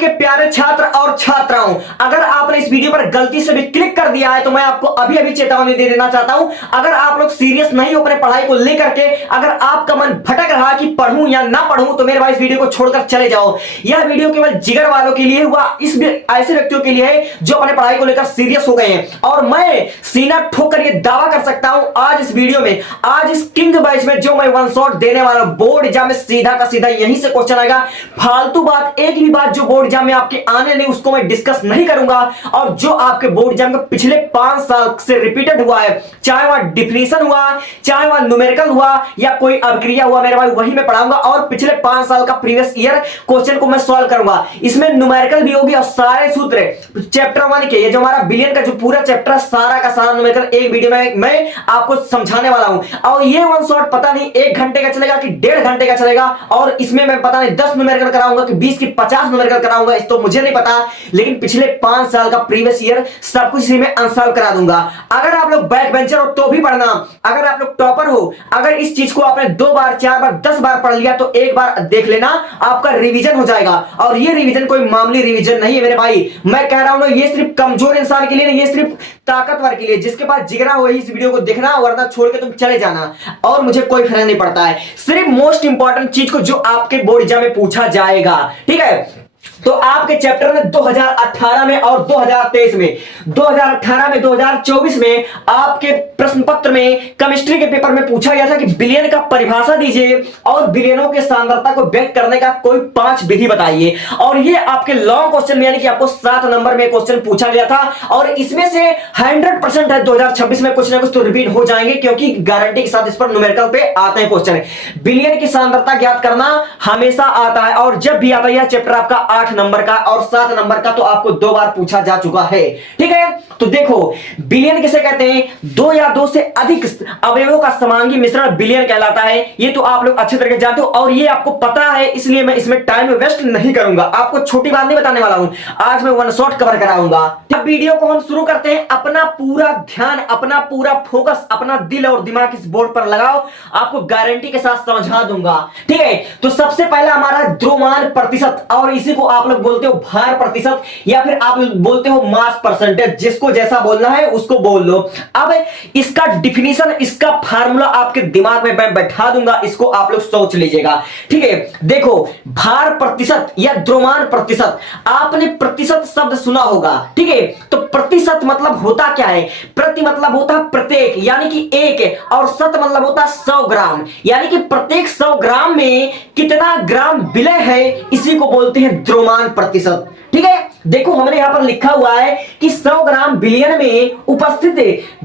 के प्यारे छात्र और छात्राओं, अगर आपने इस वीडियो पर गलती से भी क्लिक कर दिया है तो मैं आपको अभी अभी चेतावनी दे देना चाहता हूं। अगर आप लोग सीरियस नहीं हो अपने पढ़ाई को लेकर के, अगर आपका मन भटक रहा कि पढ़ूं या ना पढ़ूं, तो मेरे भाई इस वीडियो को छोड़कर चले जाओ। यह वीडियो केवल जिगर वालों के लिए हुआ, इस ऐसे व्यक्तियों के लिए है जो अपने पढ़ाई को लेकर सीरियस हो गए हैं। और मैं सीना ठोक कर यह दावा कर सकता हूं आज इस वीडियो में, आज इस किंग बैच में जो मैं वन शॉट देने वाला हूं, बोर्ड एग्जाम में सीधा का सीधा यहीं से क्वेश्चन आएगा। फालतू बात, एक भी बात जो बोर्ड एग्जाम में आपके आने नहीं उसको मैं डिस्कस नहीं करूंगा। और जो आपके बोर्ड एग्जाम में पिछले 5 साल से रिपीटेड हुआ है, चाहे वह डिफिनीशन हुआ, चाहे वह न्यूमेरिकल हुआ या कोई अभिक्रिया हुआ, मेरे भाई वही मैं पढ़ाऊंगा। और पिछले 5 साल का प्रीवियस ईयर क्वेश्चन को मैं सॉल्व करूंगा। इसमें न्यूमेरिकल भी होगी और सारे सूत्र चैप्टर 1 के, ये जो हमारा बिलियन का जो पूरा चैप्टर सारा का सारा न्यूमेरिकल एक वीडियो में मैं आपको समझाने वाला हूं। और ये वन शॉट पता नहीं 1 घंटे का चलेगा कि 1.5 घंटे का चलेगा, और इसमें मैं पता नहीं 10 न्यूमेरिकल कराऊंगा कि 20 की 50 न्यूमेरिकल कराऊंगा, इस तो मुझे नहीं पता। लेकिन पिछले 5 साल का प्रीवियस ईयर सब कुछ इसी में अनसॉल्व करा दूंगा। अगर आप लोग बैक बेंचर हो तो भी पढ़ना, अगर आप लोग टॉपर हो, अगर इस चीज को आपने 2 बार 4 बार 10 बार पढ़ लिया तो एक बार देख लेना, आपका रिवीजन हो जाएगा। और ये रिवीजन कोई मामूली रिवीजन नहीं है मेरे भाई, मैं कह रहा हूं ना, ये सिर्फ कमजोर इंसान के लिए नहीं, ये सिर्फ ताकतवर के लिए। जिसके पास जिगरा हो इस वीडियो को देखना, वरना छोड़ के तुम चले जाना और मुझे कोई फर्क नहीं पड़ता है। सिर्फ मोस्ट इंपॉर्टेंट चीज को जो आपके बोर्ड एग्जाम में पूछा जाएगा, ठीक है। तो आपके चैप्टर में 2018 में और 2023 में, 2018 में 2024 में आपके प्रश्न पत्र में केमिस्ट्री के पेपर में पूछा गया था कि बिलियन का परिभाषा दीजिए और बिलियनों के सांद्रता को व्यक्त करने का कोई 5 विधि बताइए। और ये आपके लॉन्ग क्वेश्चन में, यानी कि आपको 7 नंबर में क्वेश्चन पूछा गया था। और इसमें से 100% है 2026 में कुछ ना कुछ तो रिपीट हो जाएंगे, क्योंकि गारंटी के साथ इस पर न्यूमेरिकल पे आते हैं क्वेश्चन। बिलियन की सांद्रता ज्ञात करना हमेशा आता है, और जब भी आता है यह चैप्टर आपका 8 नंबर का और 7 नंबर का तो आपको 2 बार पूछा जा चुका है, ठीक है। तो देखो, बिलियन किसे कहते हैं? 2 या 2 से अधिक अवयवों का समांगी मिश्रण बिलियन कहलाता है। ये तो आप लोग अच्छे तरीके से जानते हो और ये आपको पता है, इसलिए मैं इसमें टाइम वेस्ट नहीं करूंगा। आपको छोटी बात नहीं बताने वाला हूं, आज मैं वन शॉट कवर कराऊंगा। अब वीडियो को हम शुरू करते हैं। अपना पूरा ध्यान, अपना पूरा फोकस, अपना दिल और दिमाग इस बोर्ड पर लगाओ, आपको गारंटी के साथ समझा दूंगा, ठीक है। तो सबसे पहला हमारा द्रव्यमान प्रतिशत, और इसी को आप लोग बोलते हो भार प्रतिशत या फिर आप बोलते हो मास परसेंटेज, जिसको जैसा बोलना है उसको बोल लो। अब इसका डिफिनीशन, इसका फार्मूला आपके दिमाग में मैं बैठा दूंगा, इसको आप लोग सोच लीजिएगा, ठीक है। देखो, भार प्रतिशत या द्रव्यमान प्रतिशत, आपने प्रतिशत शब्द सुना होगा, ठीक है। तो प्रतिशत मतलब होता क्या है? प्रति मतलब होता है प्रत्येक, यानी कि एक, और शत मतलब होता है 100 ग्राम, यानी कि प्रत्येक 100 ग्राम में कितना ग्राम विलय है, इसी को बोलते हैं द्रव्यमान प्रतिशत, ठीक है। देखो, हमने यहां पर लिखा हुआ है कि 100 ग्राम विलयन में उपस्थित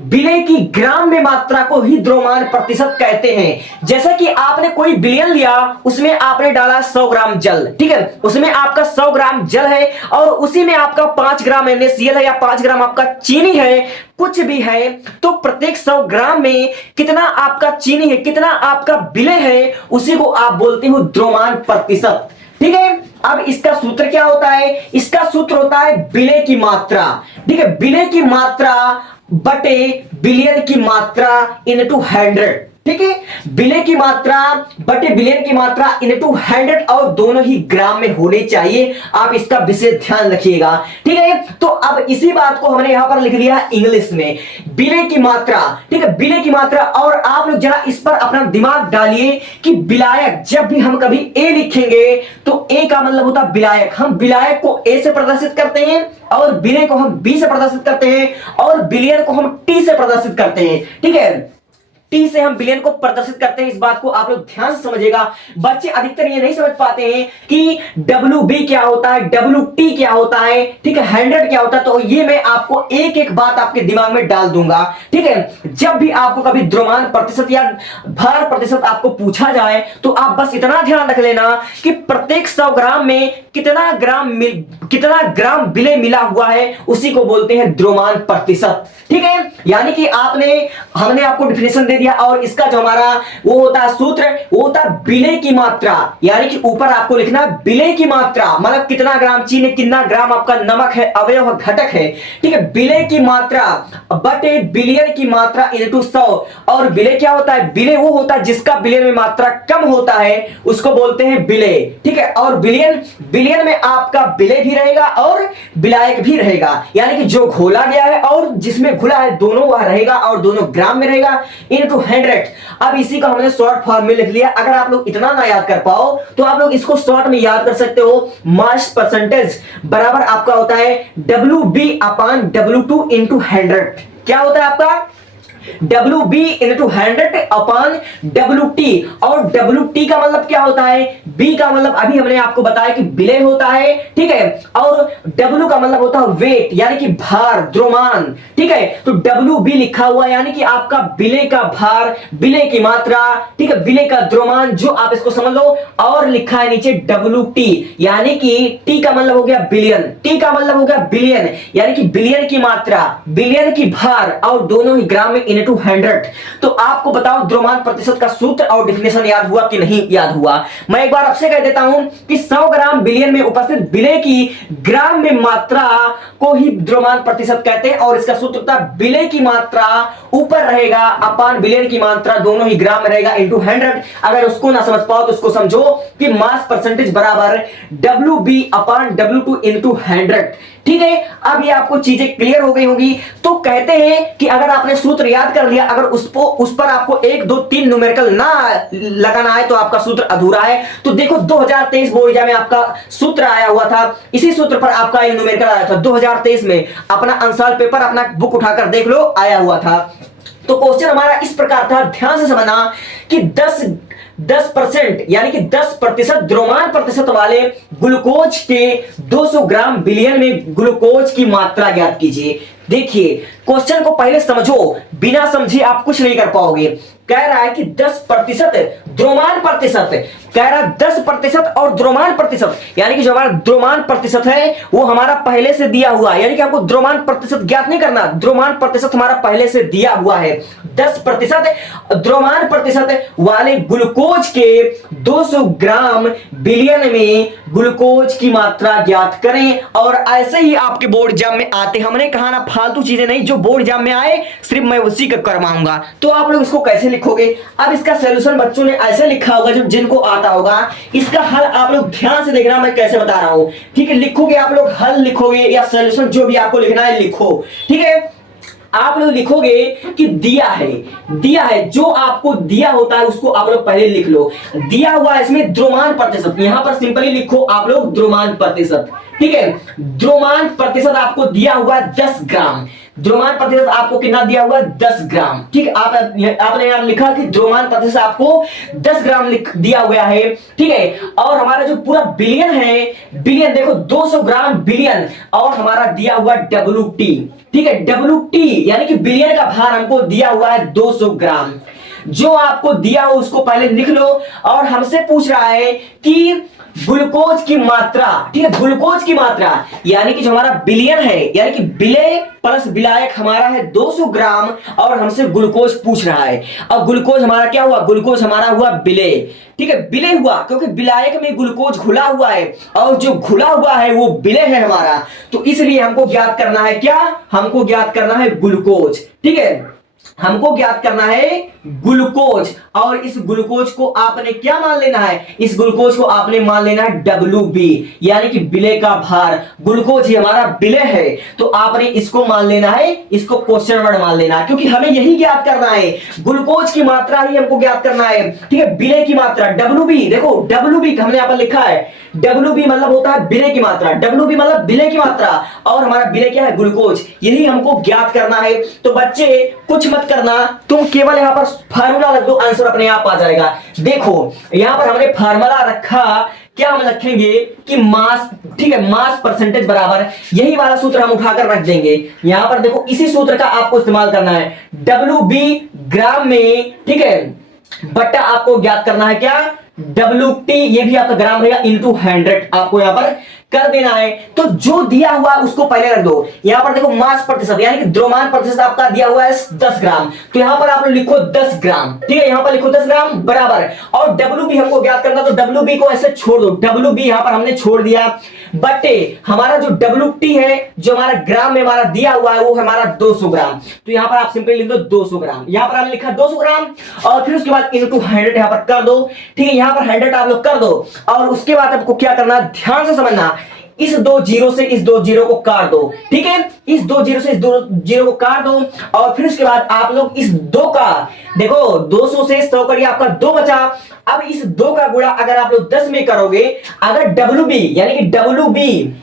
विलय की ग्राम में मात्रा को ही द्रव्यमान प्रतिशत कहते हैं। जैसे कि आपने कोई विलयन लिया, उसमें आपने डाला 100 ग्राम जल, ठीक है, उसमें आपका 100 ग्राम जल है और उसी में आपका 5 ग्राम NaCl है या 5 ग्राम आपका चीनी है, कुछ भी है, तो प्रत्येक 100 ग्राम में कितना आपका चीनी है, कितना आपका विलय है, उसी को आप बोलते हो द्रव्यमान प्रतिशत, ठीक है। अब इसका सूत्र क्या होता है? इसका सूत्र होता है विलय की मात्रा, ठीक है, विलय की मात्रा बटे बिलियन की मात्रा इनटू 100, ठीक है। विलय की मात्रा बटे बिलियन की मात्रा इनटू 100, और दोनों ही ग्राम में होने चाहिए। आप इसका विशेष ध्यान रखिएगा, ठीक है। तो अब इसी बात को हमने यहां पर लिख लिया इंग्लिश में, विलय की मात्रा, ठीक है, विलय की मात्रा। और आप लोग जरा इस पर अपना दिमाग डालिए कि विलायक, जब भी हम कभी ए लिखेंगे तो ए का मतलब होता है विलायक। हम विलायक को ए से प्रदर्शित करते हैं और विलय को हम बी से प्रदर्शित करते हैं और बिलियन को हम टी से प्रदर्शित करते हैं, ठीक है। टी से हम बिलियन को प्रदर्शित करते हैं, इस बात को आप लोग ध्यान से समझिएगा। बच्चे अधिकतर ये नहीं समझ पाते हैं कि WB क्या होता है, WT क्या होता है, ठीक है, 100 क्या होता है। तो ये मैं आपको एक एक बात आपके दिमाग में डाल दूंगा, ठीक है। जब भी आपको कभी द्रव्यमान प्रतिशत या भार प्रतिशत आपको पूछा जाए तो आप बस इतना ध्यान रख लेना कि प्रत्येक 100 ग्राम में कितना ग्राम विलय मिला हुआ है, उसी को बोलते हैं द्रव्यमान प्रतिशत, ठीक है। यानी कि हमने आपको डिफिनेशन दे दिया, और इसका जो हमारा वो होता है सूत्र, वो होता है विलय की मात्रा, यानी कि ऊपर आपको लिखना विलय की मात्रा, मतलब कितना ग्राम चीनी, कितना ग्राम आपका नमक है, अवयव घटक है, ठीक है। विलय की मात्रा बटे बिलियन की मात्रा इनटू 100। और विलय क्या होता है? विलय वो होता है जिसका बिलियन में मात्रा कम होता है, उसको बोलते हैं विलय, ठीक है। और बिलियन, बिलियन में आपका विलय भी रहेगा और विलायक भी रहेगा, यानी कि जो घोला गया है और जिसमें घुला है दोनों वह रहेगा, और दोनों ग्राम में रहेगा, इनटू 100। अब इसी का हमने शॉर्ट फॉर्म में लिख लिया। अगर आप लोग इतना ना याद कर पाओ तो आप लोग इसको शॉर्ट में याद कर सकते हो। मास परसेंटेज बराबर आपका होता है WB अपान W2 इंटू 100। क्या होता है आपका? WB इंटू 100 अपान WT। और WT का मतलब क्या होता है? B का मतलब अभी हमने आपको बताया कि विलय होता है, ठीक है। और W का मतलब होता है वेट, यानी कि भार, द्रव्यमान, ठीक है। तो WB लिखा हुआ यानी कि आपका विलय का भार, विलय की मात्रा, ठीक है, विलय का द्रव्यमान, जो आप इसको समझ लो। और लिखा है नीचे WT, यानी कि T का मतलब हो गया बिलियन, T का मतलब हो गया बिलियन, यानी कि बिलियन की मात्रा, बिलियन की भार, और दोनों ही ग्राम में इनटू 100। तो आपको बताओ द्रव्यमान प्रतिशत का सूत्र और डिफिनेशन याद हुआ कि नहीं याद हुआ? मैं एक बार आपसे कह देता हूं कि 100 ग्राम बिलियन में उपस्थित विलय की ग्राम में मात्रा को ही द्रव्यमान प्रतिशत कहते हैं, और इसका सूत्र होता है विलय की मात्रा ऊपर रहेगा अपान बिलियन की मात्रा, दोनों ही ग्राम में रहेगा, इनटू 100। अगर उसको ना समझ पाओ तो उसको समझो कि मास परसेंटेज बराबर WB अपान W2 इंटू 100, ठीक है। अब ये आपको चीजें क्लियर हो गई होगी। तो कहते हैं कि अगर आपने सूत्र याद कर लिया, अगर उस पर आपको 1 2 3 न्यूमेरिकल ना लगाना है तो आपका सूत्र अधूरा है। तो देखो 2023 बोर्ड एग्जाम में आपका सूत्र आया हुआ था, इसी सूत्र पर आपका एक न्यूमेरिकल आया था 2023 में। अपना आंसर पेपर, अपना बुक उठाकर देख लो, आया हुआ था। तो क्वेश्चन हमारा इस प्रकार था, ध्यान से समझना कि 10% यानी कि 10% द्रव्यमान प्रतिशत वाले ग्लूकोज के 200 ग्राम बिलियन में ग्लूकोज की मात्रा ज्ञात कीजिए। देखिए क्वेश्चन को पहले समझो, बिना समझे आप कुछ नहीं कर पाओगे। कह रहा है कि 10% द्रव्यमान प्रतिशत, कह रहा है 10% और द्रव्यमान प्रतिशत, यानी कि जो हमारा द्रव्यमान प्रतिशत है वो हमारा पहले से दिया हुआ है, यानी कि आपको द्रव्यमान प्रतिशत ज्ञात नहीं करना, द्रव्यमान प्रतिशत हमारा पहले से दिया हुआ है। 10% द्रव्यमान प्रतिशत वाले ग्लूकोज के 200 ग्राम बिलियन में ग्लूकोज की मात्रा ज्ञात करें। और ऐसे ही आपके बोर्ड एग्जाम में आते, हमने कहा ना फालतू चीजें नहीं, जो बोर्ड एग्जाम में आए सिर्फ मैं उसी का करवाऊंगा। तो आप लोग इसको कैसे लिखोगे? अब इसका सॉल्यूशन बच्चों ने ऐसे लिखा होगा, जो जिनको आता होगा। इसका हल आप लोग ध्यान से देखना, मैं कैसे बता रहा हूं, ठीक है। लिखोगे आप लोग, हल लिखोगे या सॉल्यूशन जो भी आपको लिखना है लिखो, ठीक है। आप लोग लिखोगे कि दिया है, जो आपको दिया होता है उसको आप लोग पहले लिख लो। दिया हुआ है इसमें द्रव्यमान प्रतिशत, यहां पर सिंपली लिखो आप लोग द्रव्यमान प्रतिशत, ठीक है। द्रव्यमान प्रतिशत आपको दिया हुआ 10 ग्राम, द्रव्यमान प्रतिशत आपको कितना दिया हुआ 10 ग्राम, ठीक है। आपने यहां लिखा कि द्रव्यमान प्रतिशत आपको 10 ग्राम लिख दिया हुआ है, ठीक है। और हमारा जो पूरा बिलियन है, बिलियन देखो 200 ग्राम बिलियन, और हमारा दिया हुआ WT, ठीक है। WT यानी कि बिलियन का भार हमको दिया हुआ है 200 ग्राम। जो आपको दिया हो उसको पहले लिख लो। और हमसे पूछ रहा है कि ग्लूकोज की मात्रा, ठीक है, ग्लूकोज की मात्रा, यानी कि जो हमारा बिलियन है, यानी कि विलय प्लस विलायक हमारा है 200 ग्राम, और हमसे ग्लूकोज पूछ रहा है। अब ग्लूकोज हमारा क्या हुआ? ग्लूकोज हमारा हुआ विलय, ठीक है, विलय हुआ, क्योंकि विलायक में ग्लूकोज घुला हुआ है, और जो घुला हुआ है वो विलय है हमारा। तो इसलिए हमको ज्ञात करना है क्या? हमको ज्ञात करना है ग्लूकोज, ठीक है। हमको ज्ञात करना है ग्लूकोज, और इस ग्लूकोज को आपने क्या मान लेना है? इस ग्लूकोज को आपने मान लेना है WB, यानी कि विलय का भार। ग्लूकोज ही हमारा विलय है, तो आपने इसको मान लेना है, इसको क्वेश्चन वर्ड मान लेना है, क्योंकि हमें यही ज्ञात करना है, ग्लूकोज की मात्रा ही हमको ज्ञात करना है, ठीक है। विलय की मात्रा WB, देखो WB हमने यहां पर लिखा है, WB मतलब होता है विलय की मात्रा, WB मतलब विलय की मात्रा, और हमारा विलय क्या है? ग्लूकोज, यही हमको ज्ञात करना है। तो बच्चे कुछ मत करना, तुम केवल यहां पर फार्मूला रख दो, आंसर अपने आप आ जाएगा। देखो यहां पर हमने फार्मूला रखा, क्या हम रखेंगे कि मास, ठीक है, मास परसेंटेज बराबर, यही वाला सूत्र हम उठाकर रख देंगे। यहां पर देखो इसी सूत्र का आपको इस्तेमाल करना है, WB ग्राम में, ठीक है, बट्टा आपको ज्ञात करना है क्या? WT, ये भी आपका ग्राम रहेगा, इंटू 100 आपको यहां पर कर देना है। तो जो दिया हुआ है उसको पहले रख दो। यहां पर देखो मास प्रतिशत यानी कि द्रव्यमान प्रतिशत आपका दिया हुआ है 10 ग्राम, तो यहां पर आप लिखो 10 ग्राम, ठीक है, यहां पर लिखो 10 ग्राम बराबर। और WB हमको ज्ञात करना, तो WB को ऐसे छोड़ दो, WB यहां पर हमने छोड़ दिया, बटे हमारा जो WT है जो हमारा ग्राम में हमारा दिया हुआ है वो हमारा 200 ग्राम, तो यहां पर आप सिंपली लिख दो 200 ग्राम। यहां पर आपने लिखा 200 ग्राम और फिर उसके बाद इनटू 100 यहां पर कर दो, ठीक है, यहां पर 100 आप लोग कर दो। और उसके बाद आपको क्या करना, ध्यान से समझना, इस दो जीरो से इस दो जीरो को काट दो, ठीक है, इस दो जीरो से इस दो जीरो को काट दो। और फिर उसके बाद आप लोग इस दो का देखो 200 से 100 करिए, आपका 2 बचा। अब इस 2 का गुणा अगर आप लोग 10 में करोगे, अगर WB यानी कि WB,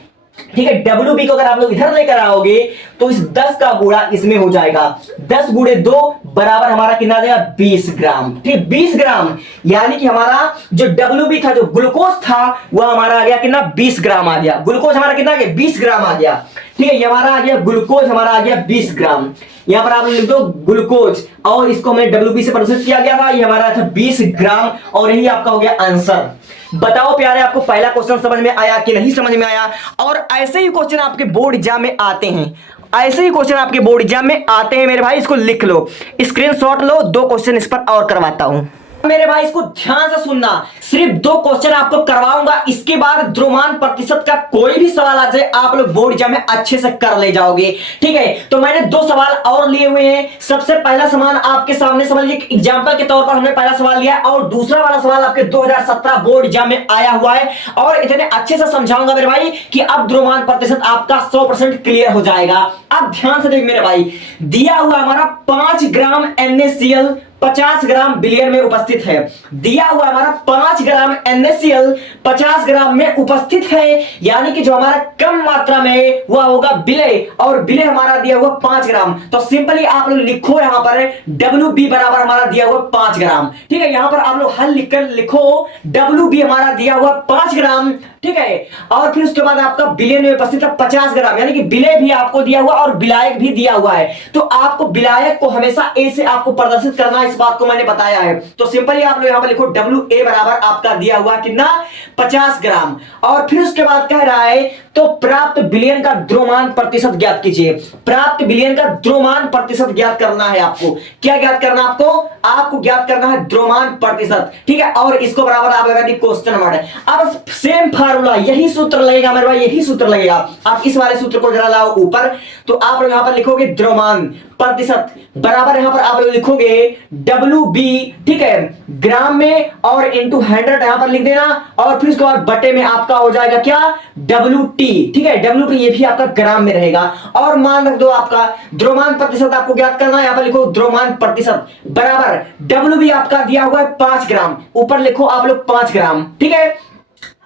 ठीक है, WB को अगर आप लोग इधर लेकर आओगे तो इस 10 का गुणा इसमें हो जाएगा, 10 गुणे 2 बराबर हमारा कितना आ जाएगा 20 ग्राम, ठीक, 20 ग्राम, यानी कि हमारा जो WB था, जो ग्लूकोज था, वह हमारा आ गया कितना 20 ग्राम आ गया। ग्लूकोज हमारा कितना आ गया 20 ग्राम आ गया, ठीक है, ये हमारा आ गया ग्लूकोज, हमारा आ गया 20 ग्राम। यहां पर आप लिख दो ग्लूकोज और इसको हमने WB से प्रदर्शित किया गया था, ये हमारा था 20 ग्राम और यही आपका हो गया आंसर। बताओ प्यारे, आपको पहला क्वेश्चन समझ में आया कि नहीं समझ में आया? और ऐसे ही क्वेश्चन आपके बोर्ड एग्जाम में आते हैं, ऐसे ही क्वेश्चन आपके बोर्ड एग्जाम में आते हैं मेरे भाई, इसको लिख लो, स्क्रीनशॉट लो, 2 क्वेश्चन इस पर और करवाता हूं मेरे भाई, इसको ध्यान से सुनना, सिर्फ 2 क्वेश्चन आपको करवाऊंगा, इसके बाद द्रव्यमान प्रतिशत का कोई भी सवाल आ जाए आप लोग बोर्ड एग्जाम में अच्छे से कर ले जाओगे, ठीक है। तो मैंने 2 सवाल और लिए हुए हैं। सबसे पहला सवाल आपके सामने समझ लीजिए एग्जाम्पल के तौर पर हमने पहला सवाल लिया और दूसरा वाला सवाल आपके 2017 बोर्ड एग्जाम में आया हुआ है और इतने अच्छे से समझाऊंगा मेरे भाई कि अब द्रव्यमान प्रतिशत आपका 100% क्लियर हो जाएगा। अब ध्यान से देख मेरे भाई, दिया हुआ हमारा 5 ग्राम NaCl 50 ग्राम बिलियन में उपस्थित है, दिया हुआ हमारा 5 ग्राम NaCl 50 ग्राम में उपस्थित है, यानी कि जो हमारा कम मात्रा में वह होगा विलय, और विलय हमारा दिया हुआ 5 ग्राम। तो सिंपली आप लोग लिखो यहां पर WB बराबर हमारा दिया हुआ 5 ग्राम, ठीक है, यहां पर आप लोग हल लिखकर लिखो WB हमारा दिया हुआ 5 ग्राम, ठीक है, और फिर उसके बाद आपका बिलियन में उपस्थित है 50 ग्राम, यानी कि विलय भी आपको दिया हुआ और विलायक भी दिया हुआ है। तो आपको विलायक को हमेशा ए से आपको प्रदर्शित करना है, इस बात को मैंने बताया है। तो सिंपली आप लोग यहां पर लिखो WA बराबर आपका दिया हुआ कितना 50 ग्राम। और फिर उसके बाद कह रहा है तो प्राप्त विलयन का द्रव्यमान प्रतिशत ज्ञात कीजिए। प्राप्त विलयन का द्रव्यमान प्रतिशत ज्ञात करना है आपको। क्या ज्ञात करना आपको? आपको ज्ञात करना है द्रव्यमान प्रतिशत, ठीक है, और इसको बराबर आप लगा दी क्वेश्चन मार्क। अब सेम फार्मूला, यही सूत्र लगेगा मेरे भाई, यही सूत्र लगेगा। आप इस वाले सूत्र को जरा लाओ ऊपर, तो आप लोग यहां पर लिखोगे द्रव्यमान प्रतिशत बराबर यहां पर आप लोग लिखोगे WB, ठीक है, ग्राम में और इंटू 100 यहां पर लिख देना, और फिर उसके बाद बटे में आपका हो जाएगा क्या WT, ठीक है, WT ये भी आपका ग्राम में रहेगा। और मान रख दो आपका द्रव्यमान प्रतिशत आपको ज्ञात करना है, यहां पर लिखो द्रव्यमान प्रतिशत बराबर WB आपका दिया हुआ है 5 ग्राम, ऊपर लिखो आप लोग 5 ग्राम, ठीक है।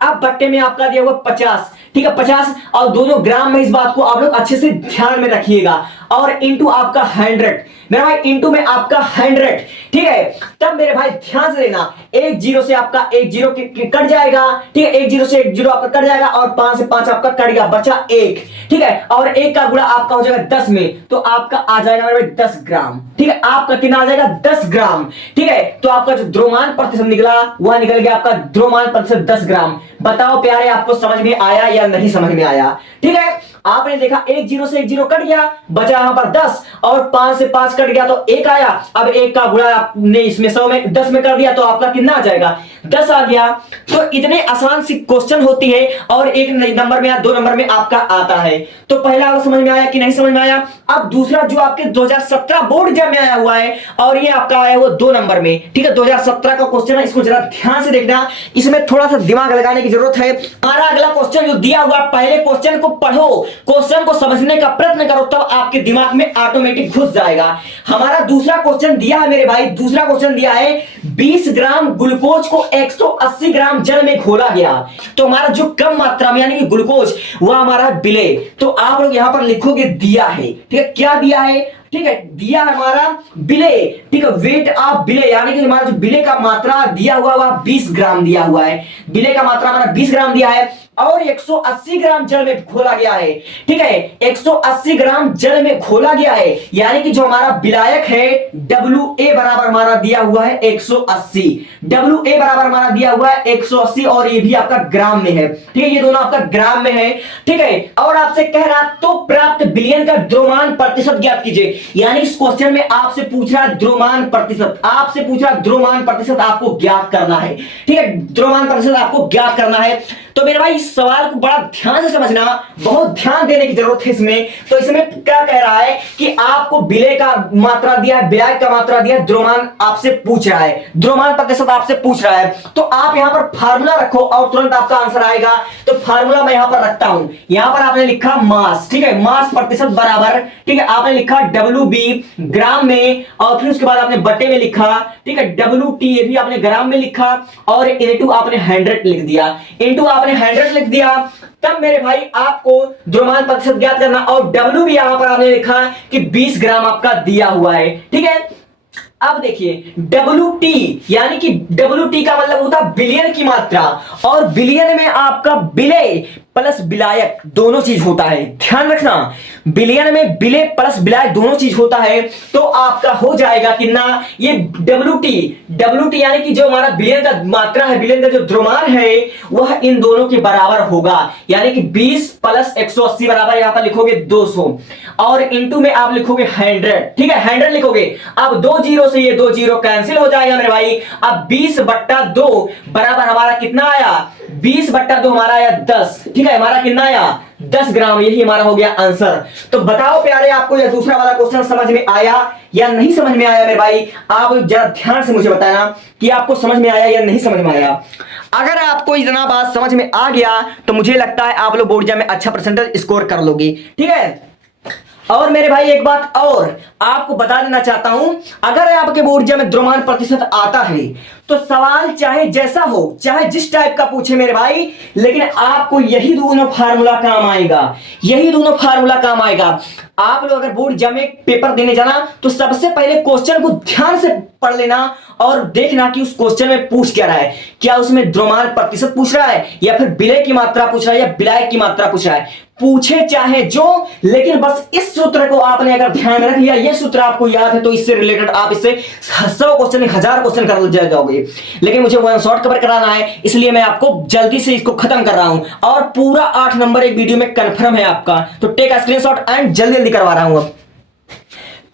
अब बट्टे में आपका दिया हुआ 50, ठीक है, 50 और दोनों ग्राम में, इस बात को आप लोग अच्छे से ध्यान में रखिएगा, और इंटू आपका 100 मेरे भाई, इंटू में आपका 100, ठीक है। तब मेरे भाई ध्यान से लेना, 1 0 से आपका 1 0 कट जाएगा, ठीक है, 1 0 से 1 0 आपका कट जाएगा, और 5 से 5 आपका कट गया, बचा 1, ठीक है, और 1 का गुणा आपका हो जाएगा 10 में, तो आपका आ जाएगा मेरे भाई 10 ग्राम, ठीक है, आपका कितना आ जाएगा 10 ग्राम, ठीक है। तो आपका जो द्रव्यमान प्रतिशत निकला वह निकल गया आपका द्रव्यमान प्रतिशत 10 ग्राम। बताओ प्यारे, आपको समझ में आया या नहीं समझ में आया? ठीक है, आपने देखा 1 0 से 1 0 कट गया, बचा यहां पर 10, और 5 से 5 कट गया तो 1 आया। अब 1 का गुणा आपने इसमें 100 में 10 में कर दिया, तो आपका कितना आ जाएगा 10 आ गया। तो इतने आसान सी क्वेश्चन होती है, और 1 नंबर में या 2 नंबर में आपका आता है। तो पहला वाला समझ में आया कि नहीं समझ में आया? अब दूसरा जो आपके 2017 बोर्ड एग्जाम में आया हुआ है, और ये आपका आया हुआ 2 नंबर में, ठीक है, 2017 का क्वेश्चन है, इसको जरा ध्यान से देखना, इसमें थोड़ा सा दिमाग लगाने की जरूरत है। हमारा अगला क्वेश्चन जो दिया हुआ, पहले क्वेश्चन को पढ़ो, क्वेश्चन को समझने का प्रयत्न करो, तब आपके दिमाग में ऑटोमेटिक घुस जाएगा। हमारा दूसरा क्वेश्चन दिया है मेरे भाई, दूसरा क्वेश्चन दिया है 20 ग्राम ग्लूकोज को 180 ग्राम जल में घोला गया, तो हमारा जो कम मात्रा में यानी कि ग्लूकोज वह हमारा विलय। तो आप लोग यहां पर लिखोगे दिया है, ठीक है, क्या दिया है, ठीक है, दिया हमारा विलय, ठीक है, वेट ऑफ विलय, यानी कि हमारा जो विलय का मात्रा दिया हुआ वह 20 ग्राम दिया हुआ है, विलय का मात्रा हमारा 20 ग्राम दिया है। और 180 ग्राम जल में घोला गया है। ठीक है, 180 ग्राम जल में घोला गया है, यानी कि जो हमारा विलायक है WA बराबर हमारा दिया हुआ है 180, WA बराबर हमारा दिया हुआ है 180, और ये भी आपका ग्राम में है। ठीक है, ये दोनों आपका ग्राम में है। ठीक है, और आपसे कह रहा तो प्राप्त विलयन का द्रव्यमान प्रतिशत ज्ञात कीजिए, यानी इस क्वेश्चन में आपसे पूछ रहा है द्रव्यमान प्रतिशत, आपसे पूछ रहा है द्रव्यमान प्रतिशत आपको ज्ञात करना है। ठीक है, द्रव्यमान प्रतिशत आपको ज्ञात करना है। तो मेरे भाई इस सवाल को बड़ा ध्यान से समझना, बहुत ध्यान देने की जरूरत है इसमें। तो इसमें क्या कह रहा है कि आपको विलय का मात्रा दिया है, विलायक का मात्रा दिया है, द्रव्यमान आपसे पूछ रहा है, द्रव्यमान प्रतिशत आपसे पूछ रहा है। तो आप यहां पर फार्मूला रखो और तुरंत आपका आंसर आएगा। तो फार्मूला मैं यहां पर रखता हूं, यहां पर आपने लिखा मास। ठीक है, मास प्रतिशत बराबर, ठीक है, आपने लिखा WB ग्राम में, और फिर उसके बाद आपने बटे में लिखा। ठीक है, WT ये भी आपने ग्राम में लिखा, और इनटू आपने 100 लिख दिया, इनटू आपने 100 लिख दिया। तब मेरे भाई आपको द्रव्यमान प्रतिशत ज्ञात करना, और W भी यहां पर आपने लिखा कि 20 ग्राम आपका दिया हुआ है। ठीक है, अब देखिए WT, यानी कि WT का मतलब होता है विलयन की मात्रा, और विलयन में आपका विलय प्लस विलायक दोनों चीज होता है, ध्यान रखना। विलयन में विलय प्लस विलायक दोनों चीज होता है। तो आपका हो जाएगा कितना, ये WT यानी कि जो हमारा विलयन का मात्रा है, विलयन का जो द्रव्यमान है वह इन दोनों के बराबर होगा, यानी कि 20 प्लस 180 बराबर यहां पर लिखोगे 200, और इंटू में आप लिखोगे 100। ठीक है, 100 लिखोगे। अब 2 जीरो से ये 2 जीरो कैंसिल हो जाएगा मेरे भाई। अब 20/2 बराबर हमारा कितना आया, 20/2 हमारा आया 10। ठीक है, हमारा कितना आया 10 ग्राम, यही हमारा हो गया आंसर। तो बताओ प्यारे, आपको यह दूसरा वाला क्वेश्चन समझ में आया या नहीं समझ में आया मेरे भाई? आप जरा ध्यान से मुझे बताना कि आपको समझ में आया या नहीं समझ में आया। अगर आपको इतना बात समझ में आ गया तो मुझे लगता है आप लोग बोर्ड एग्जाम में अच्छा परसेंटेज स्कोर कर लोगे। ठीक है, और मेरे भाई एक बात और आपको बता देना चाहता हूं, अगर आपके बोर्ड एग्जाम में द्रव्यमान प्रतिशत आता है तो सवाल चाहे जैसा हो, चाहे जिस टाइप का पूछे मेरे भाई, लेकिन आपको यही दोनों फार्मूला काम आएगा, यही दोनों फार्मूला काम आएगा। आप लोग अगर बोर्ड एग्जाम में पेपर देने जाना तो सबसे पहले क्वेश्चन को ध्यान से पढ़ लेना और देखना कि उस क्वेश्चन में पूछ क्या रहा है। क्या उसमें द्रव्यमान प्रतिशत पूछ रहा है, या फिर विलय की मात्रा पूछ रहा है, या विलायक की मात्रा पूछ रहा है। पूछे चाहे जो, लेकिन बस इस सूत्र को आपने अगर ध्यान में रख लिया, यह सूत्र आपको याद है, तो इससे रिलेटेड आप इससे 100 क्वेश्चन 1000 क्वेश्चन कर जाओगे। लेकिन मुझे वन शॉट कवर कराना है, इसलिए मैं आपको जल्दी से इसको खत्म कर रहा हूं, और पूरा 8 नंबर एक वीडियो में कंफर्म है आपका। तो टेक अ स्क्रीनशॉट एंड जल्दी करवा रहा हूं। अब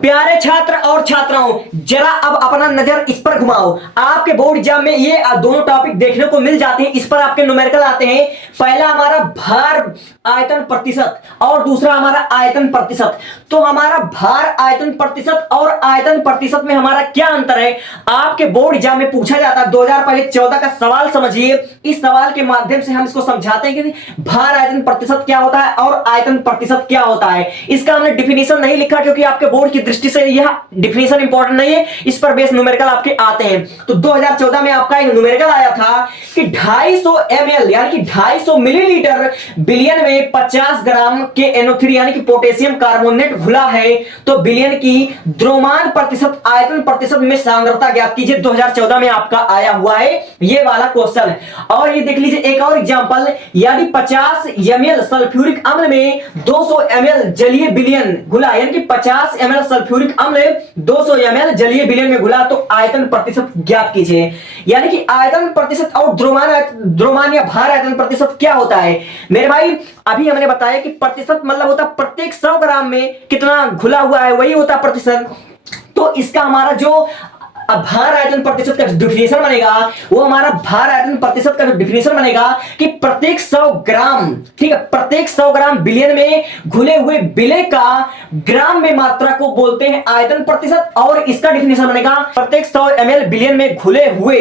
प्यारे छात्र और छात्राओं, जरा अब अपना नजर इस पर घुमाओ। आपके बोर्ड एग्जाम में ये दोनों टॉपिक देखने को मिल जाते हैं, इस पर आपके न्यूमेरिकल आते हैं। पहला हमारा भार आयतन प्रतिशत और दूसरा हमारा आयतन प्रतिशत। तो हमारा भार आयतन प्रतिशत और आयतन प्रतिशत में हमारा क्या अंतर है, आपके बोर्ड एग्जाम में पूछा जाता है। 2014 का सवाल समझिए, इस सवाल के माध्यम से हम इसको समझाते हैं कि भार आयतन प्रतिशत क्या होता है और आयतन प्रतिशत क्या होता है। इसका हमने डिफिनेशन नहीं लिखा क्योंकि आपके बोर्ड की दृष्टि से यह डिफिनेशन इंपॉर्टेंट नहीं है, इस पर बेस न्यूमेरिकल आपके आते हैं। तो 2014 में आपका एक न्यूमेरिकल आया था कि 250 ml यानी कि 250 मिलीलीटर बिलियन में 50 ग्राम के NO3 यानी कि पोटेशियम कार्बोनेट घुला है, तो बिलियन की द्रव्यमान प्रतिशत आयतन प्रतिशत में सांद्रता ज्ञात कीजिए। 2014 में आपका आया हुआ है ये वाला क्वेश्चन। और ये देख लीजिए एक और एग्जांपल, यदि 50 ml सल्फ्यूरिक अम्ल में 200 ml जलीय विलयन घुला, यानी कि 50 ml सल्फ्यूरिक अम्ल 200 ml जलीय विलयन में घुला, तो आयतन प्रतिशत ज्ञात कीजिए। यानी कि आयतन प्रतिशत और द्रव्यमान या भार आयतन प्रतिशत क्या होता है मेरे भाई? अभी हमने बताया कि प्रतिशत मतलब होता है प्रत्येक 100 ग्राम में कितना घुला हुआ है, वही होता है प्रतिशत। तो इसका हमारा जो भार आयतन प्रतिशत का डिफिनेशन बनेगा, वो हमारा भार आयतन प्रतिशत का डिफिनेशन बनेगा कि प्रत्येक 100 ग्राम, ठीक है, प्रत्येक 100 ग्राम विलयन में घुले हुए विलय का ग्राम में मात्रा को बोलते हैं आयतन प्रतिशत। और इसका डिफिनेशन बनेगा प्रत्येक 100 ml विलयन में घुले हुए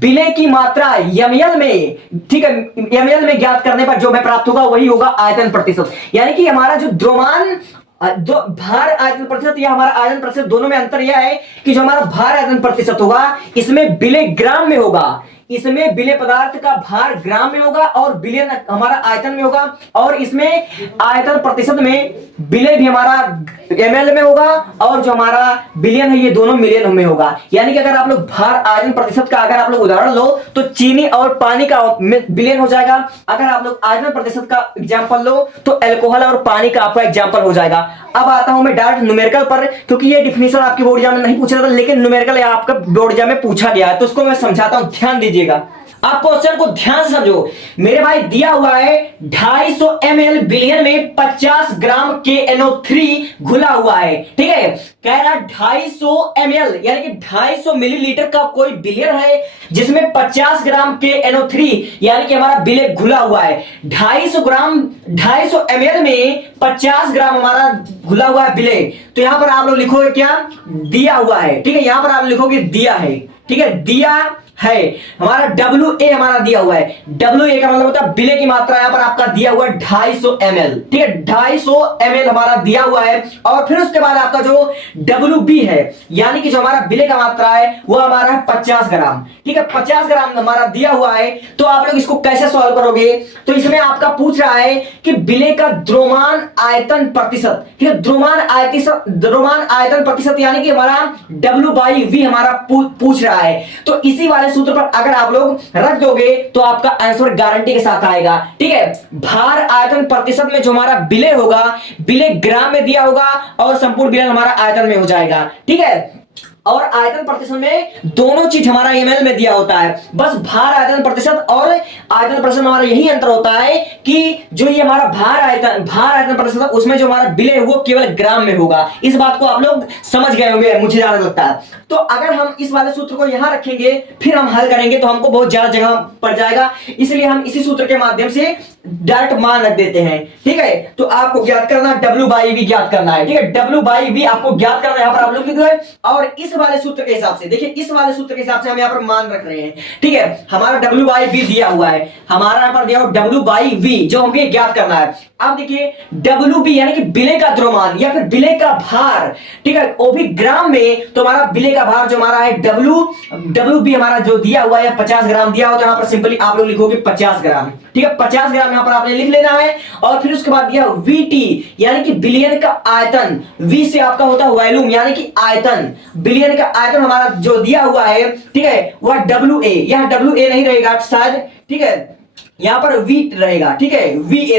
विलय की मात्रा ml में, ठीक है, ml में ज्ञात करने पर जो हमें प्राप्त होगा वही होगा आयतन प्रतिशत। यानी कि हमारा जो द्रव्यमान भार आयतन प्रतिशत या हमारा आयतन प्रतिशत, दोनों में अंतर यह है कि जो हमारा भार आयतन प्रतिशत होगा इसमें विलय ग्राम में होगा, इसमें विलेय पदार्थ का भार ग्राम में होगा और विलयन हमारा आयतन में होगा, और इसमें आयतन प्रतिशत में विलेय भी हमारा ml में होगा और जो हमारा विलयन है ये दोनों मिलियन में होगा। यानी कि अगर आप लोग भार आयतन प्रतिशत का अगर आप लोग उदाहरण लो तो चीनी और पानी का विलयन हो जाएगा। अगर आप लोग आयतन प्रतिशत का एग्जांपल लो तो अल्कोहल और पानी का आपका एग्जांपल हो जाएगा। अब आता हूं मैं डायरेक्ट न्यूमेरिकल पर, क्योंकि ये डिफिनेशन आपके बोर्ड एग्जाम में नहीं पूछा था, लेकिन न्यूमेरिकल आपका बोर्ड एग्जाम में पूछा गया है, तो उसको मैं समझाता हूं, ध्यान दीजिएगा। आप क्वेश्चन को ध्यान से समझो मेरे भाई। दिया हुआ है 250 ml विलयन में 50 ग्राम KNO3 घुला हुआ है, ठीक है। कह रहा 250 ml यानी कि 250 मिलीलीटर का कोई विलयन है जिसमें 50 ग्राम KNO3 यानी कि हमारा विलय घुला हुआ है। 250 ml में 50 ग्राम हमारा घुला हुआ है विलय। तो यहां पर आप लोग लिखोगे क्या, दिया हुआ है, ठीक है। यहां पर आप लिखोगे दिया है, ठीक है, दिया है। हमारा WA हमारा दिया हुआ है, WA का मतलब होता है विलय की मात्रा, यहां पर आपका दिया हुआ है 250 ml, ठीक है, 250 ml हमारा दिया हुआ है। और फिर उसके बाद आपका जो WB है यानी कि जो हमारा विलय का मात्रा है वो हमारा है 50 ग्राम, ठीक है, 50 ग्राम हमारा दिया हुआ है। तो आप लोग इसको कैसे सॉल्व करोगे, तो इसमें आपका पूछ रहा है कि विलय का द्रव्यमान आयतन प्रतिशत, ठीक है, द्रव्यमान आयतन प्रतिशत यानी कि हमारा W/V हमारा पूछ रहा है। तो इसी वाले सूत्र पर अगर आप लोग रख दोगे तो आपका आंसर गारंटी के साथ आएगा, ठीक है। भार आयतन प्रतिशत में जो हमारा विलय होगा, विलय ग्राम में दिया होगा और संपूर्ण विलयन हमारा आयतन में हो जाएगा, ठीक है। और आयतन प्रतिशत में दोनों चीज हमारा ml में दिया होता है, बस भार आयतन प्रतिशत और आयतन प्रतिशत में हमारा यही अंतर होता है कि जो ये हमारा भार आयतन प्रतिशत उसमें जो हमारा विलय है वो केवल ग्राम में होगा। इस बात को आप लोग समझ गए होंगे मुझे ज्यादा लगता है। तो अगर हम इस वाले सूत्र को यहां रखेंगे फिर हम हल करेंगे तो हमको बहुत ज्यादा जगह पड़ जाएगा, इसलिए हम इसी सूत्र के माध्यम से डायरेक्ट मान रख देते हैं, ठीक है। तो आपको ज्ञात करना W/V ज्ञात करना है, ठीक है, W/V आपको ज्ञात करना है। यहां पर आप लोग लिख दो और इस वाले सूत्र के हिसाब से देखिए, इस वाले सूत्र के हिसाब से हम यहां पर मान रख रहे हैं, ठीक है। हमारा W/V दिया हुआ है, हमारा यहां पर दिया हुआ W/V जो हमें ज्ञात करना है। अब देखिए WB यानी कि विलय का द्रव्यमान या फिर विलय का भार, ठीक है, वो भी ग्राम में। तो हमारा विलय का भार जो हमारा है WB हमारा जो दिया हुआ है 50 ग्राम दिया हुआ, तो यहां पर सिंपली आप लोग लिखोगे 50 ग्राम, ठीक है, 50 ग्राम यहां पर आपने लिख लेना है। और फिर उसके बाद दिया VT यानी कि विलयन का आयतन, V से आपका होता है वॉल्यूम यानी कि आयतन, विलयन का आयतन हमारा जो दिया हुआ है, ठीक है, वह WA, यहां WA नहीं रहेगा शायद, ठीक है, यहां पर V रहेगा, ठीक है, VA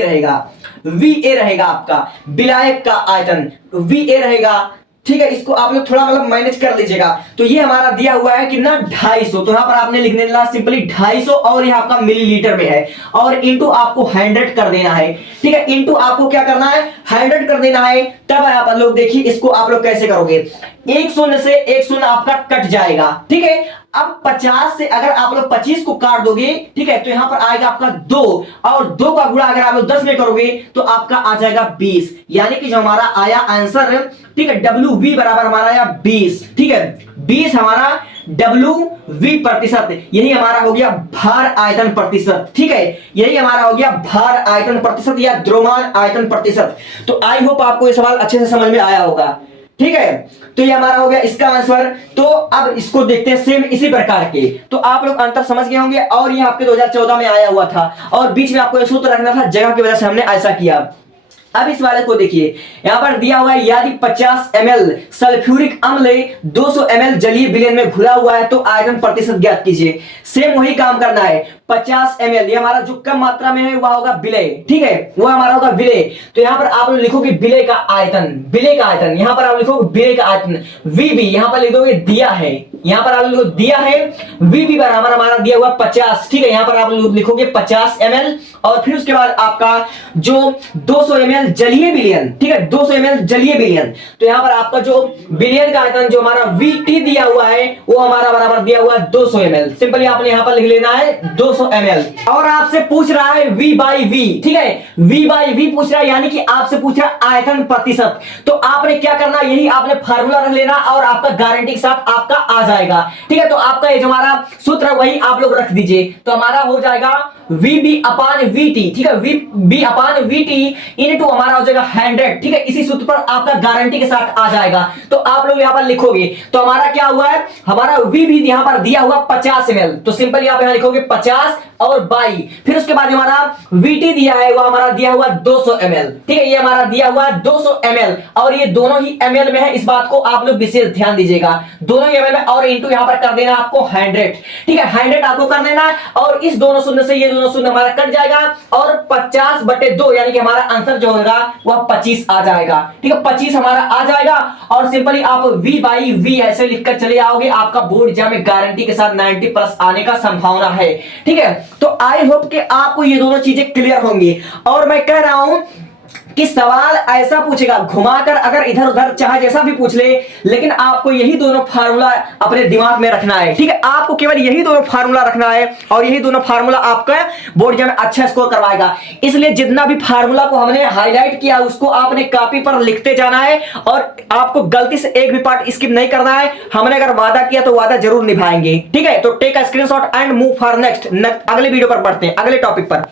रहेगा आपका विलायक का आयतन, VA रहेगा, ठीक है। इसको आप लोग थोड़ा मतलब मैनेज कर लीजिएगा। तो ये हमारा दिया हुआ है कितना 250, तो यहां पर आपने लिख देना सिंपली 250 और यह आपका मिलीलीटर में है और इनटू आपको 100 कर देना है, ठीक है, इनटू आपको क्या करना है 100 कर देना है। तब आप लोग देखिए इसको आप लोग कैसे करोगे, एक शून्य से एक शून्य आपका कट जाएगा, ठीक है। अब 50 से अगर आप लोग 25 को काट दोगे, ठीक है, तो यहां पर आएगा आपका 2 और 2 का गुणा अगर आप लोग 10 में करोगे तो आपका आ जाएगा 20, यानी कि जो हमारा आया आंसर, ठीक है, WV बराबर हमारा आया 20, ठीक है, 20 हमारा WV प्रतिशत, यही हमारा हो गया भार आयतन प्रतिशत, ठीक है, यही हमारा हो गया भार आयतन प्रतिशत या द्रव्यमान आयतन प्रतिशत। तो आई होप आपको ये सवाल अच्छे से समझ में आया होगा, ठीक है। तो ये हमारा हो गया इसका आंसर। तो अब इसको देखते हैं सेम इसी प्रकार के, तो आप लोग अंतर समझ गए होंगे। और ये आपके 2014 में आया हुआ था और बीच में आपको एक सूत्र रखना था, जगह की वजह से हमने ऐसा किया। अब इस वाले को देखिए, यहां पर दिया हुआ है यदि 50 ml सल्फ्यूरिक अम्ल 200 ml जलीय विलयन में घुला हुआ है तो आयतन प्रतिशत ज्ञात कीजिए। सेम वही काम करना है, 50 ml ये हमारा जो कम मात्रा में है वह होगा विलय, ठीक है, वह हमारा होगा विलय। तो यहां पर आप लोग लिखोगे विलय का आयतन, यहां पर आप लिखोगे विलय का आयतन, VB यहां पर लिखोगे दिया है, यहां पर आप लोग दिया है VB बराबर हमारा दिया हुआ 50, ठीक है, यहां पर आप लोग लिखोगे 50 ml और फिर उसके बाद आपका जो 200 ml जलीय विलयन, ठीक है, 200 ml जलीय विलयन। तो यहां पर आपका जो विलयन का आयतन जो हमारा VT दिया हुआ है वो हमारा बराबर दिया हुआ है 200 ml, सिंपली आपने यहां पर लिख लेना है 200 ml। और आपसे पूछ रहा है V बाई V, ठीक है, V बाई V पूछ रहा है, यानी कि आपसे पूछ रहा है आयतन प्रतिशत। तो आपने क्या करना, यही आपने फार्मूला रख लेना और आपका गारंटी के साथ आपका आ जाएगा, ठीक है। तो आपका ये जो हमारा सूत्र है वही आप लोग रख दीजिए, तो हमारा हो जाएगा VB अपान VT, ठीक है, VB अपान VT इनटू हमारा हो जाएगा 100, ठीक है। इसी सूत्र पर आपका गारंटी के साथ आ जाएगा। तो आप लोग यहां पर लिखोगे, तो हमारा क्या हुआ है, हमारा VB यहां पर दिया हुआ 50 ml, तो सिंपल आप यहां लिखोगे 50 और बाई, फिर उसके बाद हमारा VT दिया है वो हमारा दिया हुआ 200 ml, ठीक है, ये हमारा दिया हुआ 200 ml और ये दोनों ही ml में है, इस बात को आप लोग विशेष ध्यान दीजिएगा, दोनों ही ml में, और इनटू यहां पर कर देना आपको 100, ठीक है, 100 आपको कर देना है, और इस दोनों शून्य से ये दोनों शून्य हमारा कट जाएगा और 50/2 यानी कि हमारा आंसर जो होगा वह 25 आ जाएगा, ठीक है, 25 हमारा आ जाएगा। और सिंपली आप V बाई V ऐसे लिखकर चले आओगे, आपका बोर्ड एग्जाम में गारंटी के साथ 90 प्लस आने का संभावना है, ठीक है। तो आई होप कि आपको ये दोनों चीजें क्लियर होंगी। और मैं कह रहा हूं कि सवाल ऐसा पूछेगा घुमाकर, अगर इधर उधर चाहे जैसा भी पूछ ले, लेकिन आपको यही दोनों फार्मूला अपने दिमाग में रखना है, ठीक है, आपको केवल यही दोनों फार्मूला रखना है और यही दोनों फार्मूला आपका बोर्ड एग्जाम में अच्छा स्कोर करवाएगा। इसलिए जितना भी फार्मूला को हमने हाईलाइट किया उसको आपने कॉपी पर लिखते जाना है और आपको गलती से एक भी पार्ट स्किप नहीं करना है। हमने अगर वादा किया तो वादा जरूर निभाएंगे, ठीक है। तो take a screenshot and move for next. अगले वीडियो पर बढ़ते हैं, अगले टॉपिक पर।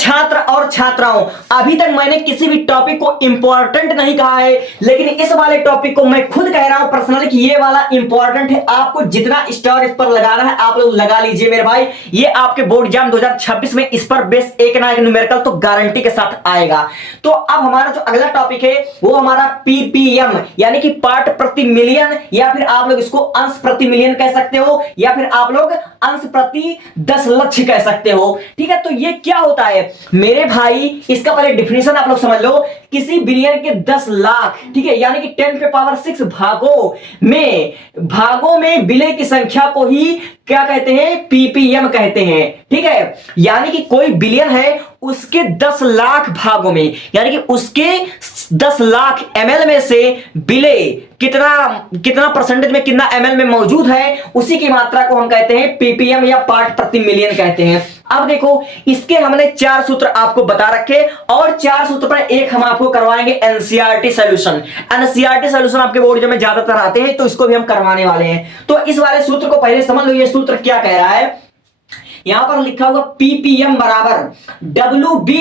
छात्र और छात्राओं, अभी तक मैंने किसी भी टॉपिक को इंपॉर्टेंट नहीं कहा है, लेकिन इस वाले टॉपिक को मैं खुद कह रहा हूं पर्सनली कि ये वाला इंपॉर्टेंट है। आपको जितना स्टार इस पर लगाना है आप लोग लगा लीजिए मेरे भाई, ये आपके बोर्ड एग्जाम 2026 में इस पर बेस एक ना एक न्यूमेरिकल तो गारंटी के साथ आएगा। तो अब हमारा जो अगला टॉपिक है वो हमारा पीपीएम यानी कि पार्ट प्रति मिलियन, या फिर आप लोग इसको अंश प्रति मिलियन कह सकते हो, या फिर आप लोग अंश प्रति 10 लक्ष कह सकते हो, ठीक है। तो ये क्या होता है मेरे भाई, इसका पहले डिफिनेशन आप लोग समझ लो। किसी बिलियन के 10 लाख, ठीक है, यानी कि 10⁻6 भागों में विलय की संख्या को ही क्या कहते हैं, पीपीएम कहते हैं, ठीक है। यानी कि कोई बिलियन है उसके 10 लाख भागों में, यानी कि उसके 10 लाख ml में से विलय कितना परसेंटेज में, कितना ml में मौजूद है, उसी की मात्रा को हम कहते हैं पीपीएम या पार्ट प्रति मिलियन कहते हैं। अब देखो इसके हमने 4 सूत्र आपको बता रखे और 4 सूत्र पर एक हम आपको करवाएंगे एनसीईआरटी सॉल्यूशन। एनसीईआरटी सॉल्यूशन आपके बोर्ड में ज्यादातर आते हैं तो इसको भी हम करवाने वाले हैं। तो इस वाले सूत्र को पहले समझ लो, ये सूत्र क्या कह रहा है। यहां पर लिखा हुआ पीपीएम बराबर WB,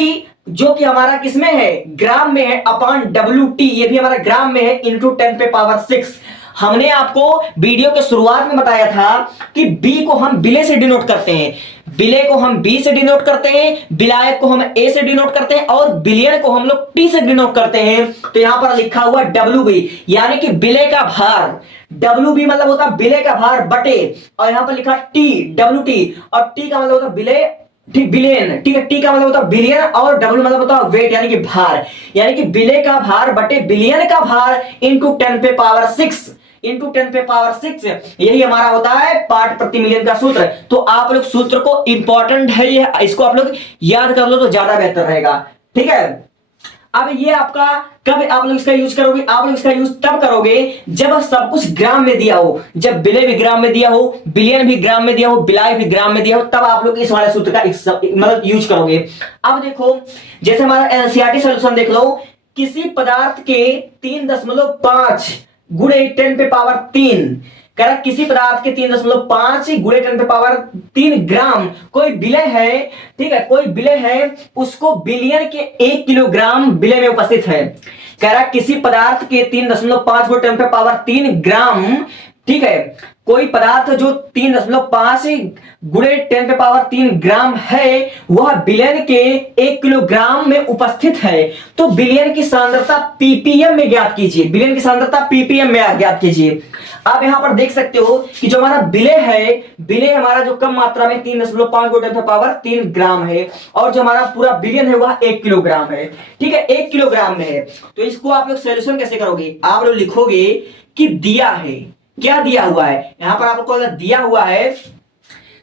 जो कि हमारा किसमें है, ग्राम में है, अपान WT, ये भी हमारा ग्राम में है, इंटू 10⁻6। हमने आपको वीडियो के शुरुआत में बताया था कि B को हम विलय से डिनोट करते हैं, विलय को हम B से डिनोट करते हैं, विलायक को हम A से डिनोट करते हैं और बिलियन को हम लोग T से डिनोट करते हैं। तो यहां पर लिखा हुआ WB यानी कि विलय का भार, WB मतलब होता है विलय का भार बटे, और यहां पर लिखा T WT, और T का मतलब होता है विलय, ठीक, बिलियन, ठीक है, T का मतलब होता है बिलियन और W मतलब होता है वेट यानी कि भार, यानी कि विलय का भार बटे बिलियन का भार इंटू 10⁻6 इंटू 10⁻6, यही हमारा होता है पार्ट प्रति मिलियन का सूत्र। तो आप लोग सूत्र को इंपॉर्टेंट है ये, इसको आप लोग याद कर लो तो ज्यादा बेहतर रहेगा, ठीक है। अब ये आपका कब आप लोग इसका यूज करोगे, आप लोग इसका यूज तब करोगे जब सब कुछ ग्राम में दिया हो, जब विलय भी ग्राम में दिया हो, बिलियन भी ग्राम में दिया हो, विलाय भी ग्राम में दिया हो, तब आप लोग इस वाले सूत्र का मतलब यूज करोगे। अब देखो जैसे हमारा एनसीईआरटी सॉल्यूशन देख लो, किसी पदार्थ के 3.5 गुणे 10⁻3, कह रहा किसी पदार्थ के 3.5 गुणे 10⁻3 ग्राम कोई विलय है, ठीक है, कोई विलय है, उसको बिलियन के 1 किलोग्राम विलय में उपस्थित है। कह रहा किसी पदार्थ के 3.5 गुणे 10⁻3 ग्राम, ठीक है, कोई पदार्थ जो 3.5 गुणे 10⁻3 ग्राम है वह बिलियन के 1 किलोग्राम में उपस्थित है। तो बिलियन की सांद्रता पीपीएम में ज्ञात कीजिए, बिलियन की सांद्रता पीपीएम में ज्ञात कीजिए। आप यहां पर देख सकते हो कि जो हमारा विलय है, विलय हमारा जो कम मात्रा में 3.5 गुणे 10⁻3 ग्राम है, और जो हमारा पूरा बिलियन है वह 1 किलोग्राम है, ठीक है, 1 किलोग्राम में है। तो इसको आप लोग सोल्यूशन कैसे करोगे, आप लोग लिखोगे कि दिया है, क्या दिया हुआ है, यहां पर आपको दिया हुआ है,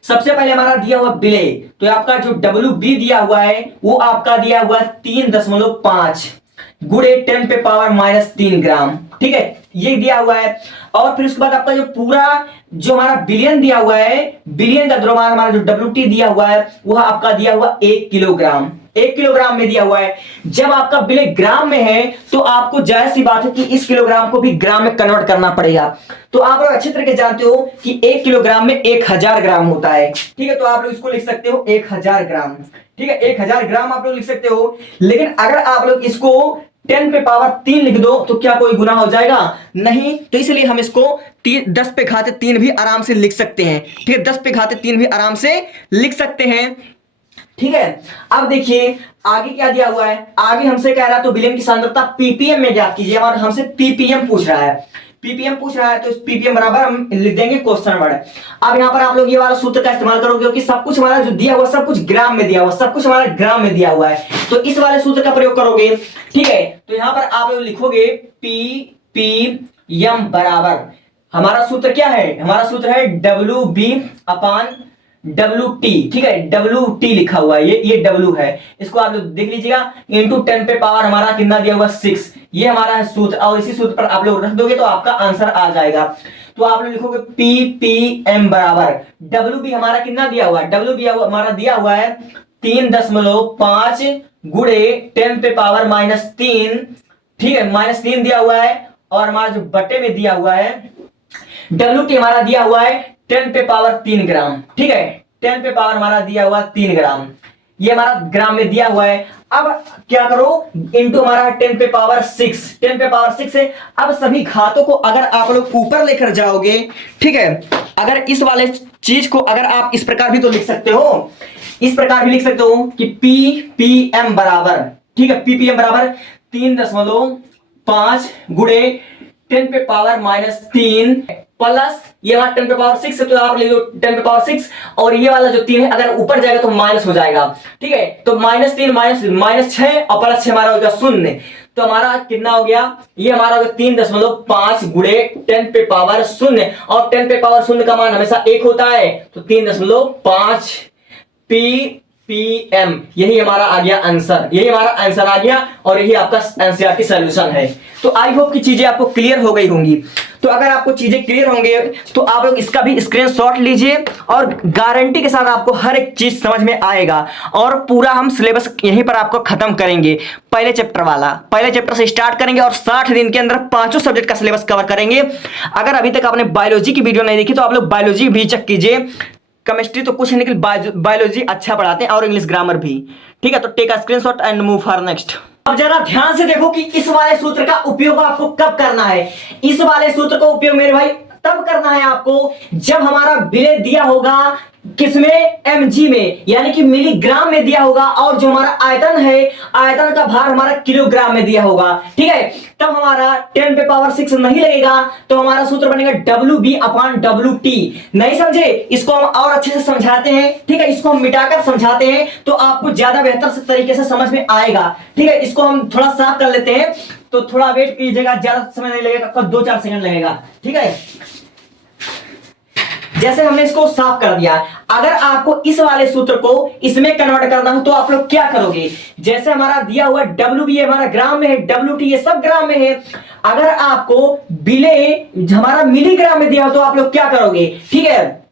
सबसे पहले हमारा दिया हुआ विलय, तो आपका जो WB दिया हुआ है वो आपका दिया हुआ 3.5 गुणे 10⁻³ ग्राम, ठीक है, ये दिया हुआ है। और फिर उसके बाद आपका जो पूरा जो हमारा बिलियन दिया हुआ है, बिलियन का द्रव्यमान हमारा जो WT दिया हुआ है वह आपका दिया हुआ 1 किलोग्राम, 1 किलोग्राम में दिया हुआ है। जब आपका बिलियन ग्राम में है तो आपको जायज सी बात है कि इस किलोग्राम को भी ग्राम में कन्वर्ट करना पड़ेगा। तो आप लोग अच्छी तरीके जानते हो कि 1 किलोग्राम में 1000 ग्राम होता है, ठीक है। तो आप लोग इसको लिख सकते हो 1000 ग्राम, ठीक है, 1000 ग्राम आप लोग लिख सकते हो। लेकिन अगर आप लोग इसको 10 पे पावर 3 लिख दो तो क्या कोई गुना हो जाएगा? नहीं। तो इसलिए हम इसको 10 पे घाते 3 भी आराम से लिख सकते हैं, ठीक है, 10 पे घाते 3 भी आराम से लिख सकते हैं, ठीक है। अब देखिए आगे क्या दिया हुआ है। आगे हमसे कह रहा है तो विलयन की सांद्रता पीपीएम में ज्ञात कीजिए, और हमसे पीपीएम पूछ रहा है, पीपीएम पूछ रहा है। तो इस पीपीएम बराबर हम लिख देंगे क्वेश्चन वर्ड। अब यहां पर आप लोग ये वाला सूत्र का इस्तेमाल करोगे क्योंकि सब कुछ हमारा जो दिया हुआ सब कुछ ग्राम में दिया हुआ, सब कुछ हमारा ग्राम में दिया हुआ है, तो इस वाले सूत्र का प्रयोग करोगे, ठीक है। तो यहां पर आप लोग लिखोगे पीपीएम बराबर, हमारा सूत्र क्या है? हमारा सूत्र है WB/WT, ठीक है, WT लिखा हुआ है, ये W है, इसको आप लोग देख लीजिएगा, इंटू 10 पे पावर हमारा कितना दिया हुआ 6, ये हमारा है सूत्र, और इसी सूत्र पर आप लोग रख दोगे तो आपका आंसर आ जाएगा। तो आप लोग लिखोगे PPM बराबर WB हमारा कितना दिया हुआ है? WB हमारा दिया हुआ है 3.5 गुणे 10 पे पावर -3, ठीक है, -3 दिया हुआ है, और हमारा जो बटे में दिया हुआ है WT हमारा दिया हुआ है 10 पे पावर 3 ग्राम, ठीक है, 10 पे पावर हमारा दिया हुआ 3 ग्राम, ये हमारा ग्राम में दिया हुआ है। अब क्या करो, इंटू हमारा 10 पे पावर 6, 10 पे पावर 6 है। अब सभी घातों को अगर आप लोग ऊपर लेकर जाओगे, ठीक है, अगर इस वाले चीज को अगर आप इस प्रकार भी तो लिख सकते हो, इस प्रकार भी लिख सकते हो कि पीपीएम बराबर, ठीक है, पीपीएम बराबर 3.5 गुणे 10 पे पावर -3 प्लस ये वाला 10 पे पावर 6 है, तो आप ले लो 10 पे पावर 6, और ये वाला जो 3 है अगर ऊपर जाएगा तो माइनस हो जाएगा, ठीक है। तो -3 -6 और +6 हमारा हो गया 0, तो हमारा कितना हो गया? ये हमारा हो गया 3.5 गुणे 10 पे पावर 0, और 10 पे पावर 0 का मान हमेशा 1 होता है, तो 3.5 PPM, यही हमारा आ गया आंसर, यही हमारा आंसर आ गया, और यही आपका एनसीईआरटी सॉल्यूशन है। तो आई होप की चीजें आपको क्लियर हो गई होंगी। तो अगर आपको चीजें क्लियर होंगे तो आप लोग इसका भी स्क्रीनशॉट लीजिए, और गारंटी के साथ आपको हर एक चीज समझ में आएगा, और पूरा हम सिलेबस यहीं पर आपको खत्म करेंगे। पहले चैप्टर वाला, पहले चैप्टर से स्टार्ट करेंगे और 60 दिन के अंदर 5 सब्जेक्ट का सिलेबस कवर करेंगे। अगर अभी तक आपने बायोलॉजी की वीडियो नहीं देखी तो आप लोग बायोलॉजी भी चेक कीजिए, केमिस्ट्री तो कुछ नहीं, बायोलॉजी अच्छा पढ़ाते हैं, और इंग्लिश ग्रामर भी, ठीक है। तो take a screenshot and move for next. अब जरा ध्यान से देखो कि इस वाले सूत्र का उपयोग आपको कब करना है। इस वाले सूत्र का उपयोग मेरे भाई तब करना है आपको जब हमारा विलेय दिया होगा किसमें? mg में, यानी कि मिलीग्राम में दिया होगा, और जो हमारा आयतन है, आयतन का भार हमारा किलोग्राम में दिया होगा, ठीक है। तब हमारा 10 पे पावर 6 नहीं लगेगा, तो हमारा सूत्र बनेगा WB/WT। नहीं समझे? इसको हम और अच्छे से समझाते हैं, ठीक है, इसको हम मिटाकर समझाते हैं तो आपको ज्यादा बेहतर से तरीके से समझ में आएगा, ठीक है। इसको हम थोड़ा साफ कर लेते हैं, तो थोड़ा वेट कीजिएगा, ज्यादा समय नहीं लगेगा, आपका 2-4 सेकंड लगेगा, ठीक है। जैसे हमने इसको साफ कर दिया, अगर आपको इस वाले सूत्र को इसमें कन्वर्ट करना हो तो आप लोग क्या करोगे? जैसे हमारा दिया हुआ WB हमारा ग्राम में है, WT ये सब ग्राम में है। अगर आपको विलेय हमारा मिलीग्राम में दिया हो तो आप लोग क्या करोगे? ठीक है,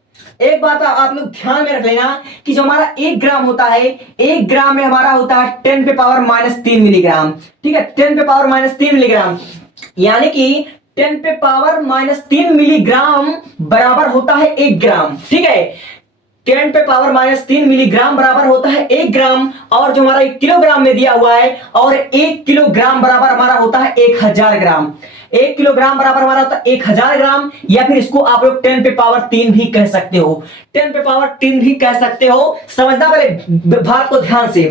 एक बात आप लोग ध्यान में रख लेना कि जो हमारा 1 ग्राम होता है, 1 ग्राम में हमारा होता है 10 पे पावर -3 मिलीग्राम, ठीक है, 10 पे पावर -3 मिलीग्राम, यानी कि 10 पे पावर -3 मिलीग्राम बराबर होता है 1 ग्राम, ठीक है। 10 पे पावर -3 मिलीग्राम बराबर होता है 1 ग्राम, और जो हमारा 1 किलोग्राम में दिया हुआ है, और 1 किलोग्राम बराबर हमारा होता है 1000 ग्राम। 1 किलोग्राम बराबर हमारा होता है 1000 ग्राम, या फिर इसको आप लोग 10 पे पावर 3 भी कह सकते हो, 10 पे पावर 3 भी कह सकते हो। समझना पहले बात को ध्यान से।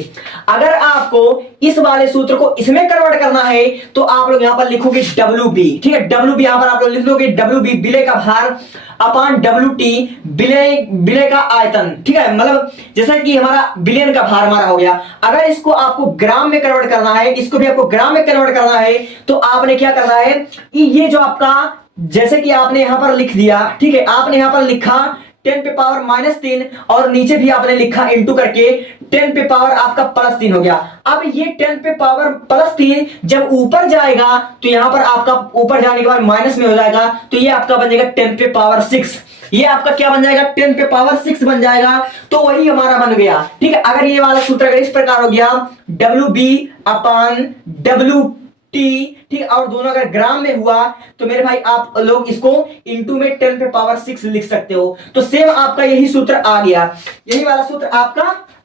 अगर आपको इस वाले सूत्र को इसमें कन्वर्ट करना है तो आप लोग यहां पर लिखोगे WB, ठीक है, WB यहां पर आप लोग लिख दोगे WB विलेय का भार अपान WT विलेय का आयतन, ठीक है, मतलब जैसा कि हमारा बिलियन का भार हमारा हो गया। अगर इसको आपको ग्राम में कन्वर्ट करना है, इसको भी आपको ग्राम में कन्वर्ट करना है, तो आपने क्या करना है कि ये जो आपका, जैसे कि आपने यहां पर लिख दिया, ठीक है, आपने यहां पर लिखा 10 पे पावर -3, और नीचे भी आपने लिखा इंटू करके 10 पे पावर आपका +3 हो गया। अब ये 10 पे पावर +3 जब ऊपर जाएगा तो यहां पर आपका ऊपर जाने के बाद माइनस में हो जाएगा, तो ये आपका बन जाएगा 10 पे पावर 6। ये आपका क्या बन जाएगा, 10 पे पावर 6 बन जाएगा। तो वही हमारा बन गया। ठीक है, अगर ये वाला सूत्र अगर इस प्रकार हो गया WB/WT, ठीक, और दोनों अगर ग्राम में हुआ तो मेरे भाई आप लोग इसको इंटू में 10 पे पावर 6 लिख सकते हो। तो सेम आपका यही सूत्र आ गया, यही वाला सूत्र आपका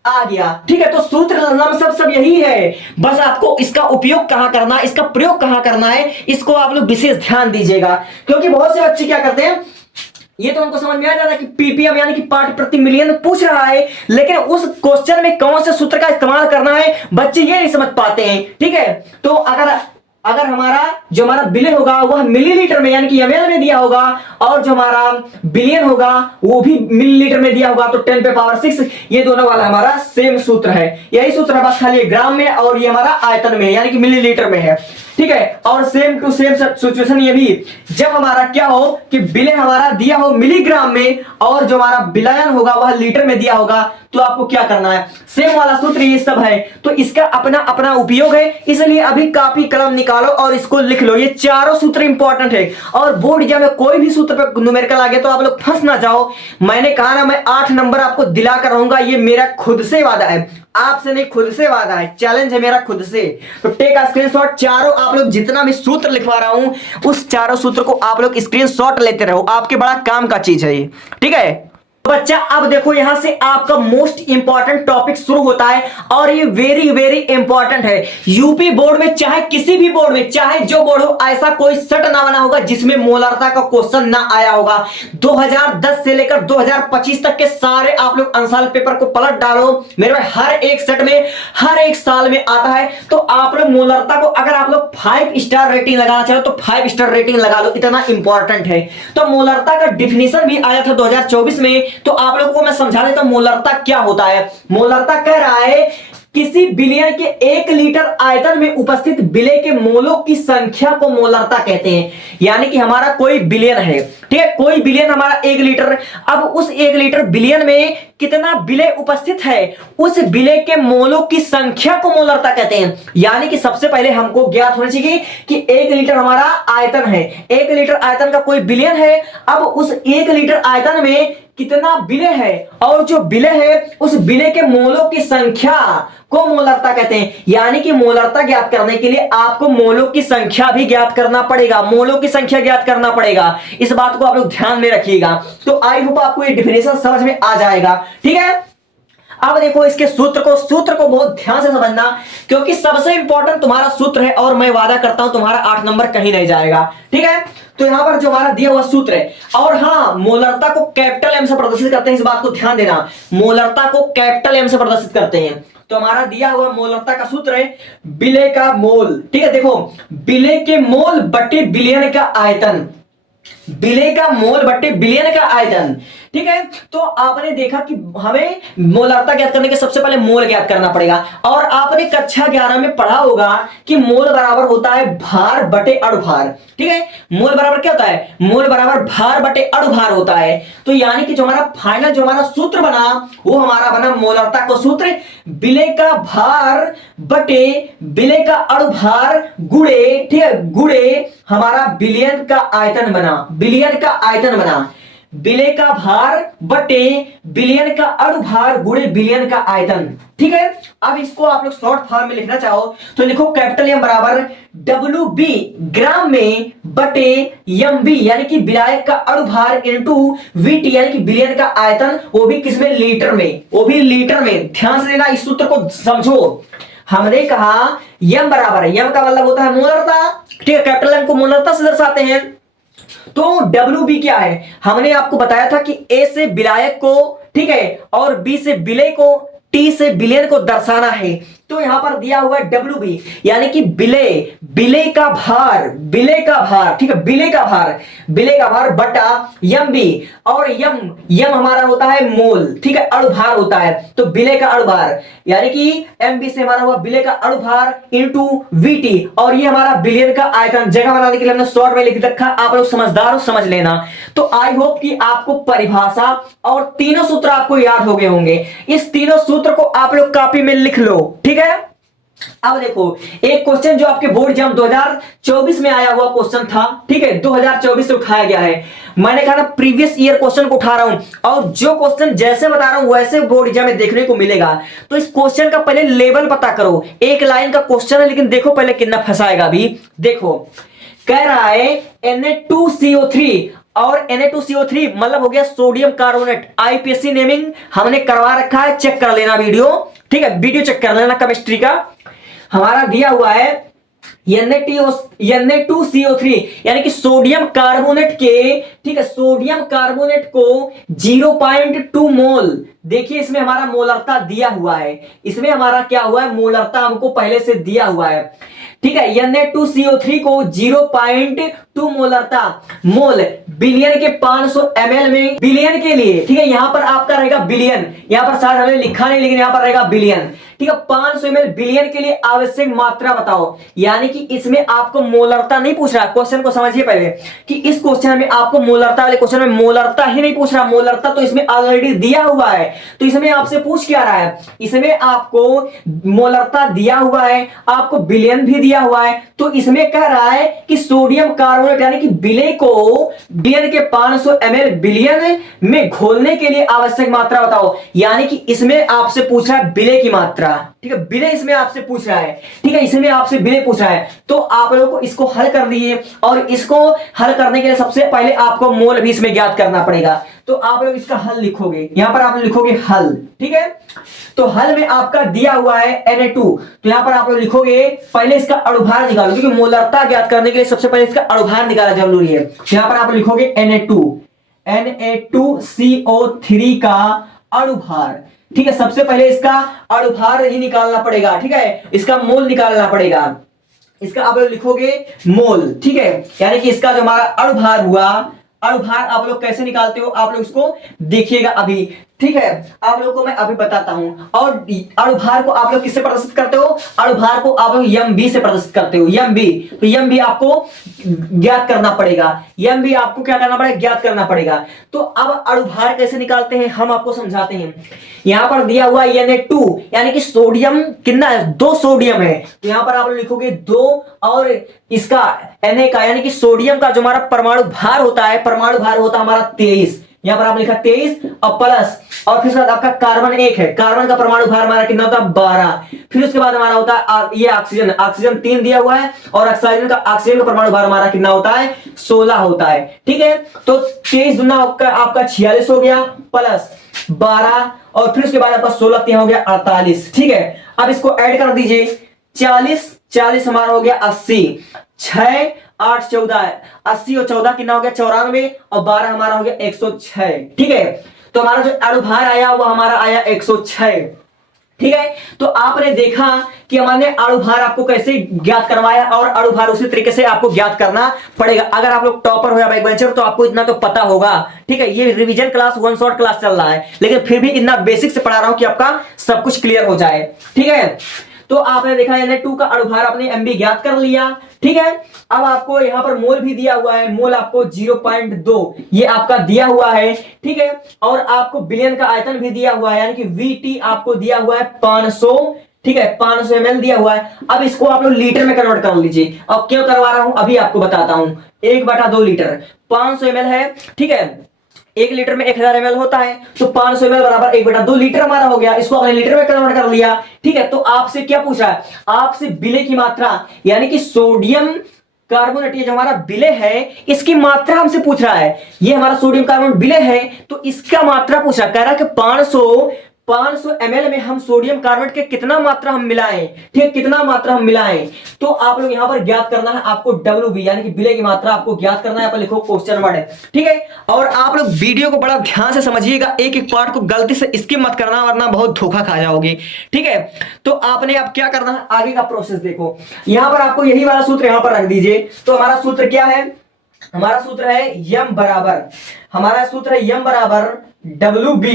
आ गया। ठीक है, तो सूत्र सब यही है, बस आपको इसका उपयोग कहां करना, इसका प्रयोग कहां करना है, इसको आप लोग विशेष ध्यान दीजिएगा। क्योंकि बहुत से बच्चे क्या करते हैं, ये तो हमको समझ में आ जाता कि पीपीएम यानी कि पार्ट प्रति मिलियन पूछ रहा है, लेकिन उस क्वेश्चन में कौन से सूत्र का इस्तेमाल करना है बच्चे ये नहीं समझ पाते हैं। ठीक है, तो अगर हमारा बिलियन होगा वह मिलीलीटर में यानी कि एमएल में दिया होगा, और जो हमारा बिलियन होगा वो भी मिलीलीटर में दिया होगा, तो 10 पे पावर 6 ये दोनों वाला हमारा सेम सूत्र है। यही सूत्र है, बस खाली ग्राम में और ये हमारा आयतन में यानी कि मिलीलीटर में है। ठीक है, और सेम टू सेम सिचुएशन ये भी, जब हमारा क्या हो कि बिलियन हमारा दिया हो मिलीग्राम में और जो हमारा बिलियन होगा वह लीटर में दिया होगा, तो आपको क्या करना है, सेम वाला सूत्र ये सब है। तो इसका अपना अपना उपयोग है, इसलिए अभी कॉपी कलम निकालो और इसको लिख लो। ये चारों सूत्र इंपॉर्टेंट है, और बोर्ड एग्जाम में कोई भी सूत्र पे न्यूमेरिकल आ गया तो आप लोग फंस ना जाओ। मैंने कहा ना, मैं 8 नंबर आपको दिला कर रहूंगा, ये मेरा खुद से वादा है, आपसे नहीं, खुद से वादा है, चैलेंज है मेरा खुद से। तो टेक अ स्क्रीनशॉट, चारों आप लोग जितना भी सूत्र लिखवा रहा हूं उस चारों सूत्र को आप लोग स्क्रीनशॉट लेते रहो, आपके बड़ा काम का चीज है ये। ठीक है बच्चा, अब देखो यहां से आपका मोस्ट इंपॉर्टेंट टॉपिक शुरू होता है, और ये वेरी वेरी इंपॉर्टेंट है। यूपी बोर्ड में, चाहे किसी भी बोर्ड में, चाहे जो बोर्ड हो, ऐसा कोई सट ना बना होगा जिसमें मोलारता का क्वेश्चन ना आया होगा। 2010 से लेकर 2025 तक के सारे आप लोग आंसर पेपर को पलट डालो मेरे भाई, हर एक सेट में, हर एक साल में आता है। तो आप लोग मोलारता को अगर आप लोग 5 स्टार रेटिंग लगाना चाहो तो 5 स्टार रेटिंग लगा लो, इतना इंपॉर्टेंट है। तो मोलारता का डिफिनेशन भी आया था 2024 में, तो आप लोगों को मैं समझा देता हूं मोलारता क्या होता है। मोलारता कह रहा है किसी बिलियन के 1 लीटर आयतन में उपस्थित विलेय के मोलों की संख्या को मोलारता कहते हैं। यानी कि हमारा कोई बिलियन है, ठीक है, कोई बिलियन हमारा 1 लीटर, अब उस 1 लीटर बिलियन में कितना विलेय उपस्थित है, उस विलेय के मोलों की संख्या को मोलारता कहते हैं। यानी कि सबसे पहले हमको ज्ञात होना चाहिए कि 1 लीटर हमारा आयतन है, 1 लीटर आयतन का कोई बिलियन है। अब उस 1 लीटर आयतन में कितना विलेय है, और जो विलेय है उस विलेय के मोलों की संख्या को मोलारता कहते हैं। यानी कि मोलारता ज्ञात करने के लिए आपको मोलों की संख्या भी ज्ञात करना पड़ेगा, मोलों की संख्या ज्ञात करना पड़ेगा। इस बात को आप लोग ध्यान में रखिएगा। तो आई होप आपको ये डिफिनेशन समझ में आ जाएगा। ठीक है, अब देखो इसके सूत्र को बहुत ध्यान से समझना, क्योंकि सबसे इंपॉर्टेंट तुम्हारा सूत्र है, और मैं वादा करता हूं तुम्हारा 8 नंबर कहीं नहीं जाएगा। ठीक है, तो यहां पर जो हमारा दिया हुआ सूत्र है, और हां, मोलारता को कैपिटल एम से प्रदर्शित करते हैं, इस बात को ध्यान देना, मोलारता को कैपिटल एम से प्रदर्शित करते हैं। तो हमारा दिया हुआ मोलारता का सूत्र है विलेय का मोल। ठीक है, देखो विलेय के मोल बटे बिलियन का आयतन, विलेय का मोल बटे बिलियन का आयतन। ठीक है, तो आपने देखा कि हमें मोलारता ज्ञात करने के सबसे पहले मोल ज्ञात करना पड़ेगा, और आपने कक्षा 11 में पढ़ा होगा कि मोल बराबर होता है भार बटे अणुभार। ठीक है, मोल बराबर क्या होता है, मोल बराबर भार बटे अणुभार होता है। तो यानी कि जो हमारा फाइनल जो हमारा सूत्र बना वो हमारा बना मोलारता का सूत्र, विलेय का भार बटे विलेय का अणुभार गुणे, ठीक है, गुणे हमारा बिलियन का आयतन बना, बिलियन का आयतन बना, विलेय का भार बटे बिलियन का अणुभार गुणे बिलियन का आयतन। ठीक है, अब इसको आप लोग शॉर्ट फॉर्म में लिखना चाहो तो लिखो कैपिटल एम बराबर WB ग्राम में बटे MB यानी कि विलायक का अणुभार इनटू VT यानी कि बिलियन का आयतन, वो भी किसमें, लीटर में, वो भी लीटर में। ध्यान से लेना, इस सूत्र को समझो। हमने कहा यम बराबर, यम का मतलब होता है मोलारता, ठीक है, कैपिटल एम को मोलारता से दर्शाते हैं। तो WB क्या है, हमने आपको बताया था कि A से विलायक को, ठीक है, और B से विलेय को, T से बिलियन को दर्शाना है। तो यहां पर दिया हुआ है WB, यानी कि बिले, बिले का भार, बिले का भार, ठीक है, बिले का भार, बिले का भार बटा MB, और यम हमारा होता है मोल, ठीक है, अणुभार होता है, तो बिले का अणुभार, यानी कि MB से हमारा हुआ बिले का अणुभार इनटू VT, और ये हमारा बिलियन का आयतन। जगह बनाने के लिए हमने शॉर्ट में लिख रखा, आप लोग समझदार हो, समझ लेना। तो आई होप कि आपको परिभाषा और तीनों सूत्र आपको याद हो गए होंगे। इस तीनों सूत्र को आप लोग कॉपी में लिख लो, ठीक है। अब देखो एक क्वेश्चन जो आपके बोर्ड एग्जाम 2024 में आया हुआ क्वेश्चन था, ठीक है, 2024 से उठाया गया है। मैंने कहा ना प्रीवियस ईयर क्वेश्चन को उठा रहा हूं, और जो क्वेश्चन जैसे बता रहा हूं वैसे बोर्ड एग्जाम में देखने को मिलेगा। तो इस क्वेश्चन का पहले लेवल पता करो। एक लाइन का क्वेश्चन है, लेकिन देखो पहले कितना फंसाएगा अभी। देखो कह रहा है Na2CO3, और Na2CO3 मतलब हो गया सोडियम कार्बोनेट। IPSC नेमिंग हमने करवा रखा है, चेक कर लेना वीडियो, ठीक है, वीडियो चेक कर लेना केमिस्ट्री का। हमारा दिया हुआ है Na2CO3, यानी कि सोडियम कार्बोनेट के, ठीक है, सोडियम कार्बोनेट को 0.2 मोल। देखिए इसमें हमारा मोलरता दिया हुआ है, इसमें हमारा क्या हुआ है, मोलरता हमको पहले से दिया हुआ है, ठीक है। Na2CO3 को 0.2 मोलरता, मोल बिलियन के 500 ml में, बिलियन के लिए, ठीक है, यहां पर आपका रहेगा बिलियन, यहां पर शायद हमने लिखा नहीं लेकिन यहां पर रहेगा बिलियन, ठीक है। 500 ml बिलियन के लिए आवश्यक मात्रा बताओ, यानी कि इसमें आपको मोलरता नहीं पूछ रहा। क्वेश्चन को समझिए पहले कि इस क्वेश्चन में आपको मोलरता वाले क्वेश्चन में मोलरता ही नहीं पूछ रहा, मोलरता तो इसमें ऑलरेडी दिया हुआ है। तो इसमें आपसे पूछ क्या रहा है, इसमें आपको मोलरता दिया हुआ है, आपको बिलियन भी दिया हुआ है। तो इसमें कह रहा है कि सोडियम कार्बोनेट यानी कि बिले को बिलियन के 500 ml बिलियन में घोलने के लिए आवश्यक मात्रा बताओ, यानी कि इसमें आपसे पूछ रहा है बिले की मात्रा, ठीक है, बिले इसमें आपसे पूछ रहा है, ठीक है, इसमें आपसे बिले पूछ रहा है। तो आप लोगों को इसको हल कर दिए, और इसको हल करने के लिए सबसे पहले आपको मोल भी इसमें ज्ञात करना पड़ेगा। तो आप लोग इसका हल लिखोगे, यहां पर आप लिखोगे हल, ठीक है। तो हल में आपका दिया हुआ है Na2, तो यहां पर आप लोग लिखोगे पहले इसका अणुभार निकालो, क्योंकि मोलरता ज्ञात करने के लिए सबसे पहले इसका अणुभार निकालना जरूरी है। यहां पर आप लिखोगे Na2CO3 का अणुभार, ठीक है। सबसे पहले इसका अणुभार ही निकालना पड़ेगा, ठीक है, इसका मोल निकालना पड़ेगा। इसका आप लोग लिखोगे मोल, ठीक है, यानी कि इसका जो हमारा अणुभार हुआ, अणुभार आप लोग कैसे निकालते हो आप लोग इसको देखिएगा अभी, ठीक है, आप लोगों को मैं अभी बताता हूं। और अणुभार को आप लोग किससे प्रदर्शित करते हो, अणुभार को आप लोग MB से प्रदर्शित करते हो, MB। तो MB आपको ज्ञात करना पड़ेगा, MB आपको क्या करना पड़ेगा, ज्ञात करना पड़ेगा। तो अब अणुभार कैसे निकालते हैं हम आपको समझाते हैं। यहां पर दिया हुआ Na2, यानी कि सोडियम कितना है, 2 सोडियम है, तो यहां पर आप लोग लिखोगे 2, और इसका Na का यानी कि सोडियम का जो हमारा परमाणु भार होता है, परमाणु भार होता है हमारा 23, यहां पर आपने लिखा 23 और प्लस, और फिर साथ आपका कार्बन 1 है, कार्बन का परमाणु भार हमारा कितना होता है 12। फिर उसके बाद हमारा होता है ये ऑक्सीजन, ऑक्सीजन 3 दिया हुआ है, और ऑक्सीजन का परमाणु भार हमारा कितना होता है 16 होता है, ठीक है। तो 23 दूना आपका 46 हो गया, प्लस 12, और फिर उसके बाद आपका 16 3 हो गया 48, ठीक है। अब इसको ऐड कर दीजिए, 40 हमारा हो गया 80, 6 8 14, 80 और 14 कितना हो गया 94, और 12 हमारा हो गया 106, ठीक है। तो हमारा जो अणुभार आया वो हमारा आया 106, ठीक है। तो आपने देखा कि हमने अणुभार आपको कैसे ज्ञात करवाया, और अणुभार उसी तरीके से आपको ज्ञात करना पड़ेगा। अगर आप लोग टॉपर हो या बैक बेंचर तो आपको इतना तो पता होगा, ठीक है। ये revision class, one shot class चल रहा है, लेकिन फिर भी इतना बेसिक से पढ़ा रहा हूं कि आपका सब कुछ क्लियर हो जाए, ठीक है। तो आपने देखा Na2 का अणुभार आपने MB ज्ञात कर लिया, ठीक है। अब आपको यहां पर मोल भी दिया हुआ है, मोल आपको 0.2 ये आपका दिया हुआ है, ठीक है। और आपको बिलियन का आयतन भी दिया हुआ है, यानी कि VT आपको दिया हुआ है 500, ठीक है, 500 ml दिया हुआ है। अब इसको आप लोग लीटर में कन्वर्ट कर लीजिए। अब क्यों करवा रहा हूं अभी आपको बताता हूं। 1/2 लीटर 500 ml है, ठीक है, 1 लीटर में 1000 ml होता है, तो 500 ml बराबर 1/2 लीटर हमारा हो गया। इसको आपने लीटर में कन्वर्ट कर लिया, ठीक है। तो आपसे क्या पूछ रहा है, आपसे बिले की मात्रा, यानी कि सोडियम कार्बोनेट, ये जो हमारा बिले है इसकी मात्रा हमसे पूछ रहा है। ये हमारा सोडियम कार्बोनेट बिले है, तो इसका मात्रा पूछ रहा है, कह रहा है कि 500 ml में हम सोडियम कार्बोनेट के कितना मात्रा हम मिलाएं, ठीक, कितना मात्रा हम मिलाएं, तो आप लोग यहां पर ज्ञात करना है आपको WB यानी कि विलय की मात्रा आपको ज्ञात करना है। आप लिखो क्वेश्चन वर्ड, ठीक है। और आप लोग वीडियो को बड़ा ध्यान से समझिएगा, एक एक पार्ट को गलती से स्किप मत करना वरना बहुत धोखा खा जाओगे, ठीक है। तो आपने अब क्या करना है, आगे का प्रोसेस देखो। यहां पर आपको यही वाला सूत्र यहां पर रख दीजिए। तो हमारा सूत्र क्या है, हमारा सूत्र है यम बराबर, हमारा सूत्र है यम बराबर WB,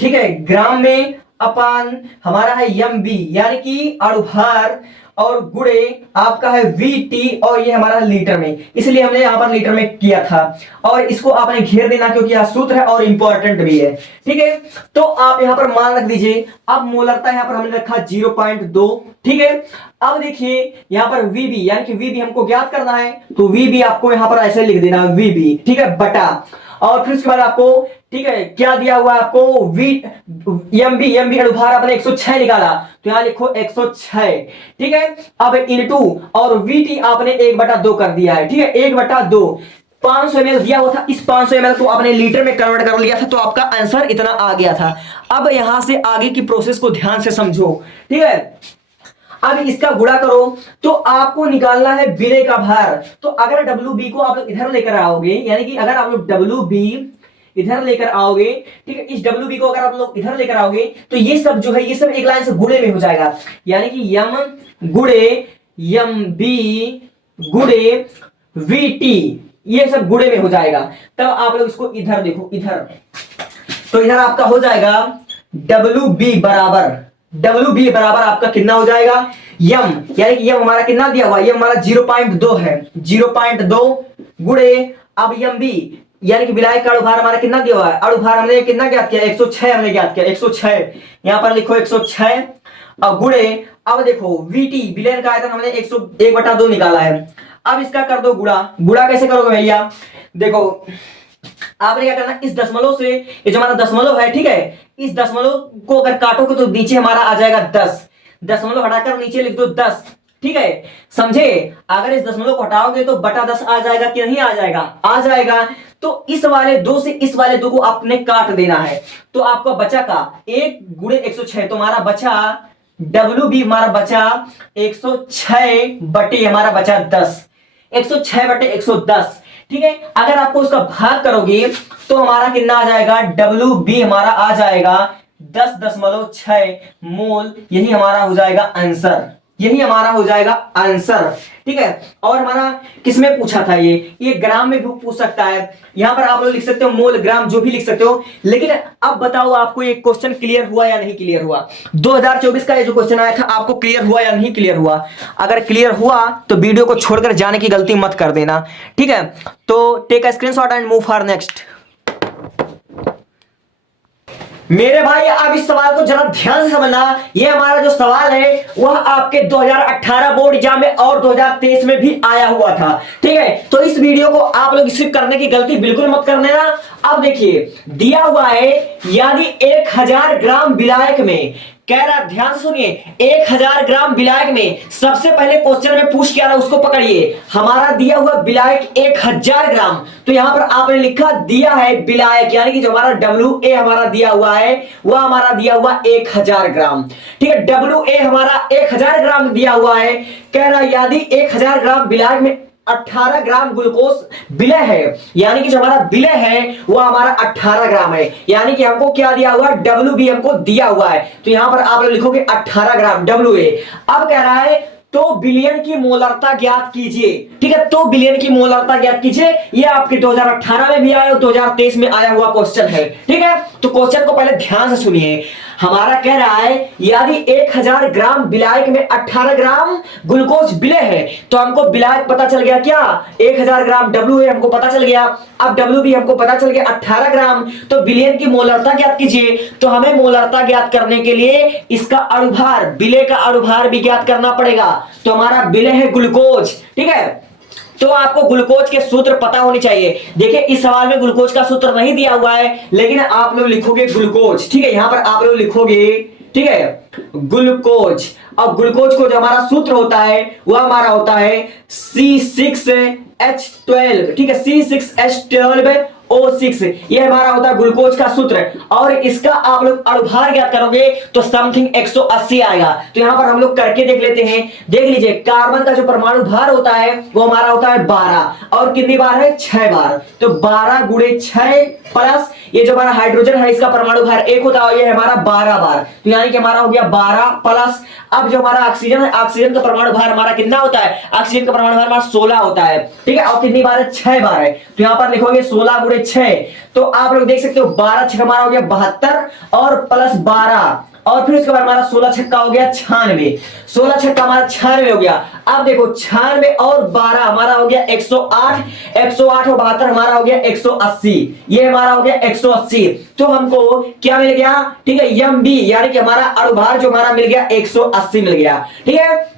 ठीक है, ग्राम में अपान हमारा है MB यानी कि अणुभार और गुणे आपका है VT और ये हमारा लीटर में, इसलिए हमने यहां पर लीटर में किया था। और इसको आपने घेर देना क्योंकि यह सूत्र है और इंपॉर्टेंट भी है, ठीक है। तो आप यहां पर मान रख दीजिए। अब मोलरता यहां पर हमने रखा 0.2, ठीक है। अब देखिए यहां पर VB यानी कि VB हमको ज्ञात करना है, तो VB आपको यहां पर ऐसे लिख देना VB, ठीक है, बटा, और फिर उसके बाद आपको, ठीक है, क्या दिया हुआ है आपको, MB अणुभार आपने 106 निकाला, तो यहां लिखो 106, ठीक है। अब इनटू और VT आपने 1/2 कर दिया है, ठीक है, 1/2। 500 ml दिया हुआ था, इस 500 ml को आपने लीटर में कन्वर्ट कर लिया था, तो आपका आंसर इतना आ गया था। अब यहां से आगे की प्रोसेस को ध्यान से समझो, ठीक है। अब इसका गुणा करो तो आपको निकालना है विलय का भार। तो अगर WB को आप लोग इधर लेकर आओगे, यानी कि अगर आप लोग WB इधर लेकर आओगे, ठीक है, इस WB को अगर आप लोग इधर लेकर आओगे तो ये सब जो है ये सब एक लाइन से गुणे में हो जाएगा, यानी कि M गुणे MB गुणे VT, ये सब गुणे में हो जाएगा। तब आप लोग इसको इधर देखो, इधर, तो इधर आपका हो जाएगा WB बराबर आपका कितना हो जाएगा, यम, यानी कि यम हमारा कितना दिया हुआ है, यम हमारा 0.2 है, 0.2 गुणे अब MB यानी कि विलायक का अणुभार हमारा कितना दिया हुआ है, अणुभार हमने कितना ज्ञात किया, 106 हमने ज्ञात किया, 106 यहां पर लिखो 106। अब गुणे, अब देखो VT विलयन का आयतन हमने 101/2 निकाला है। अब इसका कर दो गुणा। गुणा कैसे करोगे भैया, देखो आपने क्या करना, इस दशमलव से, ये जो हमारा दशमलव है, ठीक है, इस दशमलव को अगर काटोगे तो नीचे हमारा आ जाएगा 10, दशमलव हटाकर नीचे लिख दो 10, ठीक है, समझे। अगर इस दशमलव को हटाओगे तो बटा 10 आ जाएगा कि नहीं आ जाएगा, आ जाएगा। तो इस वाले 2 से इस वाले 2 को आपने काट देना है, तो आपका बचा का 1 गुणे 106, तो हमारा बचा WB हमारा बचा 106 बटे हमारा बचा 10, 106 बटे 110, ठीक है। अगर आपको उसका भाग करोगे तो हमारा कितना आ जाएगा, WB हमारा आ जाएगा 10.6 मोल, यही हमारा हो जाएगा आंसर, यही हमारा हो जाएगा आंसर, ठीक है। और हमारा किसमें पूछा था, ये ग्राम में भी पूछ सकता है, यहां पर आप लोग लिख सकते हो मोल, ग्राम, जो भी लिख सकते हो। लेकिन अब बताओ आपको ये क्वेश्चन क्लियर हुआ या नहीं क्लियर हुआ, 2024 का ये जो क्वेश्चन आया था आपको क्लियर हुआ या नहीं क्लियर हुआ। अगर क्लियर हुआ तो वीडियो को छोड़कर जाने की गलती मत कर देना, ठीक है। तो take a screenshot and move for next. मेरे भाई अब इस सवाल को जरा ध्यान से समझना। ये हमारा जो सवाल है वह आपके 2018 बोर्ड एग्जाम में और 2023 में भी आया हुआ था, ठीक है। तो इस वीडियो को आप लोग स्किप करने की गलती बिल्कुल मत करने ना। अब देखिए दिया हुआ है, यदि 1000 ग्राम विलायक में, कह रहा ध्यान से सुनिए, 1000 ग्राम विलायक में, सबसे पहले क्वेश्चन में पूछ क्या रहा उसको पकड़िए। हमारा दिया हुआ विलायक 1000 ग्राम, तो यहां पर आपने लिखा दिया है विलायक, यानी कि जो हमारा WA हमारा दिया हुआ है वह हमारा दिया हुआ 1000 ग्राम, ठीक है। WA हमारा 1000 ग्राम दिया हुआ है। कह रहा यदि 1000 ग्राम विलायक में 18 ग्राम ग्लूकोज विलय है, यानी कि जो हमारा विलय है वो हमारा 18 ग्राम है, यानी कि हमको क्या दिया हुआ है, WB हमको दिया हुआ है। तो यहां पर आप लोग लिखोगे 18 ग्राम WA। अब कह रहा है तो विलयन की मोलरता ज्ञात कीजिए, ठीक है। तो विलयन की मोलरता ज्ञात कीजिए, ये आपके 2018 में भी आया और 2023 में आया हुआ क्वेश्चन है, ठीक है। तो क्वेश्चन को पहले ध्यान से सुनिए। हमारा कह रहा है यदि 1000 ग्राम विलायक में 18 ग्राम ग्लूकोज विलय है, तो हमको विलायक पता चल गया क्या, 1000 ग्राम WA हमको पता चल गया। अब WB हमको पता चल गया 18 ग्राम, तो विलयन की मोलरता ज्ञात कीजिए। तो हमें मोलरता ज्ञात करने के लिए इसका अणुभार, विलय का अणुभार भी ज्ञात करना पड़ेगा। तो हमारा विलय है ग्लूकोज, ठीक है। तो आपको ग्लूकोज के सूत्र पता होने चाहिए। देखिए इस सवाल में ग्लूकोज का सूत्र नहीं दिया हुआ है, लेकिन आप लोग लिखोगे ग्लूकोज, ठीक है। यहां पर आप लोग लिखोगे, ठीक है, ग्लूकोज। अब ग्लूकोज को जो हमारा सूत्र होता है वह हमारा होता है C6H12, ठीक है, C6H12 O6, ये हमारा होता है ग्लूकोज का सूत्र। और इसका आप लोग अणुभार ज्ञात करोगे तो समथिंग 180 आएगा। तो यहां पर हम लोग करके देख लेते हैं। देख लीजिए, कार्बन का जो परमाणु भार होता है वो हमारा होता है 12, और कितनी बार है? 6 बार। तो 12 गुणे 6 प्लस ये जो हमारा हाइड्रोजन है इसका परमाणु भार 1 होता है, ये हमारा 12 बार। तो यानी कि हमारा हो गया 12 प्लस, अब जो हमारा ऑक्सीजन है, ऑक्सीजन का परमाणु भार हमारा कितना होता है? ऑक्सीजन का परमाणु भार हमारा 16 होता है, ठीक है। और कितनी बार है? 6 बार है। तो यहां पर लिखोगे 16 गुणे 6, तो आप लोग देख सकते हो 12 6 हमारा हो गया 72, और प्लस 12, और फिर उसके बाद हमारा 16 छक्का हो गया 96, 16 छक्का हमारा 96 हो गया। अब देखो 96 और 12 हमारा हो गया 108, 108 और 72 हमारा हो गया 180, ये हमारा हो गया 180। तो हमको क्या मिल गया? ठीक है, एम बी, यानी कि हमारा अणुभार जो हमारा मिल गया 180 मिल गया, ठीक है।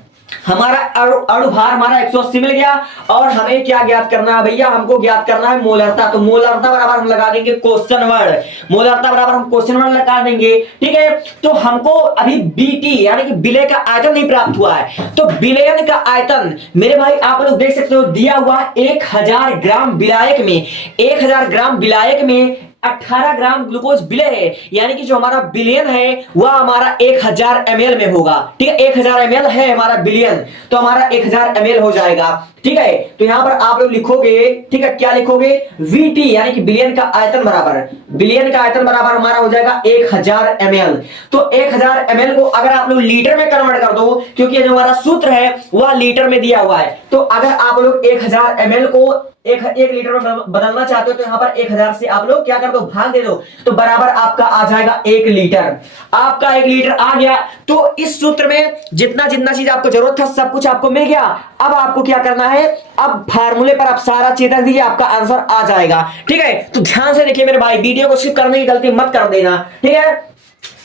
हमारा अणुभार हमारा 180 मिल गया। और हमें क्या ज्ञात करना है भैया? हमको ज्ञात करना है मोलरता। तो मोलरता बराबर हम लगा देंगे क्वेश्चन वर्ड, मोलरता बराबर हम क्वेश्चन वर्ड लगा देंगे, ठीक है। तो हमको अभी बीटी यानी कि विलय का आयतन नहीं प्राप्त हुआ है। तो विलयन का आयतन मेरे भाई आप लोग देख सकते हो दिया हुआ 1000 ग्राम विलायक में, 1000 ग्राम विलायक में 18 ग्राम ग्लूकोज विलय है, यानी कि जो हमारा बिलियन है वह हमारा 1000 ml में होगा, ठीक है। 1000 ml है हमारा बिलियन, तो हमारा 1000 ml हो जाएगा, ठीक है। तो यहां पर आप लोग लिखोगे, ठीक है, क्या लिखोगे? वीटी यानी कि बिलियन का आयतन बराबर, बिलियन का आयतन बराबर हमारा हो जाएगा 1000 ml। तो 1000 ml को अगर आप लोग लीटर में कन्वर्ट कर दो, क्योंकि जो हमारा सूत्र है वह लीटर में दिया हुआ है, तो अगर आप लोग 1000 ml को एक लीटर में बदलना चाहते हो तो यहां पर 1000 से आप लोग क्या कर दो? भाग दे दो, तो बराबर आपका आ जाएगा 1 लीटर। आपका 1 लीटर आ गया। तो इस सूत्र में जितना जितना चीज आपको जरूरत था सब कुछ आपको मिल गया। अब आपको क्या करना है? अब फार्मूले पर आप सारा चीज रख दीजिए, आपका आंसर आ जाएगा, ठीक है। तो ध्यान से देखिए मेरे भाई, वीडियो को स्किप करने की गलती मत कर देना, ठीक है।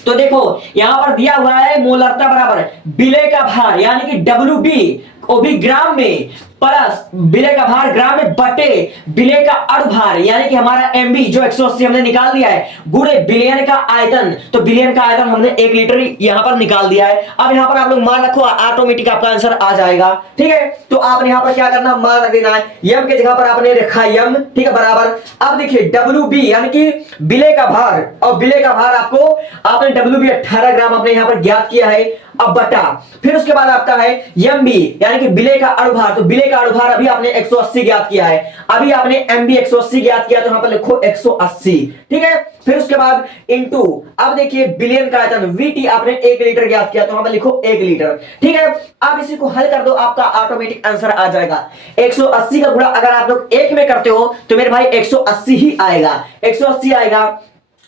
तो देखो यहां पर दिया हुआ है मोलरता बराबर विलय का भार यानी कि WB, वो भी ग्राम में, प्लस विलय का भार ग्राम में बटे विलय का अणुभार यानी कि हमारा एमबी जो 180 हमने निकाल दिया है, गुणे बिलियन का आयतन। तो बिलियन का आयतन हमने 1 लीटर यहां पर निकाल दिया है। अब यहां पर आप लोग मान रखो, ऑटोमेटिक आपका आंसर आ जाएगा, ठीक है। तो आपने यहां पर क्या करना? मान रख देना है, यम के जगह पर आपने रखा यम, ठीक है, बराबर। अब देखिए WB यानी कि विलय का भार, और विलय का भार आपको आपने WB 18 ग्राम आपने यहां पर ज्ञात किया है, अब बटा, फिर उसके बाद आपका है एमबी यानी कि विलय का अणुभार। तो विलय का अणुभार अभी आपने 180 ज्ञात किया है, अभी आपने एमबी 180 ज्ञात किया, तो यहां पर लिखो 180, ठीक है। फिर उसके बाद इनटू, अब देखिए बिलियन का आयतन वीटी आपने 1 लीटर ज्ञात किया, तो यहां पर लिखो 1 लीटर, ठीक है। अब इसी को हल कर दो, आपका ऑटोमेटिक आंसर आ जाएगा। 180 का गुणा अगर आप लोग 1 में करते हो तो मेरे भाई 180 ही आएगा, 180 आएगा।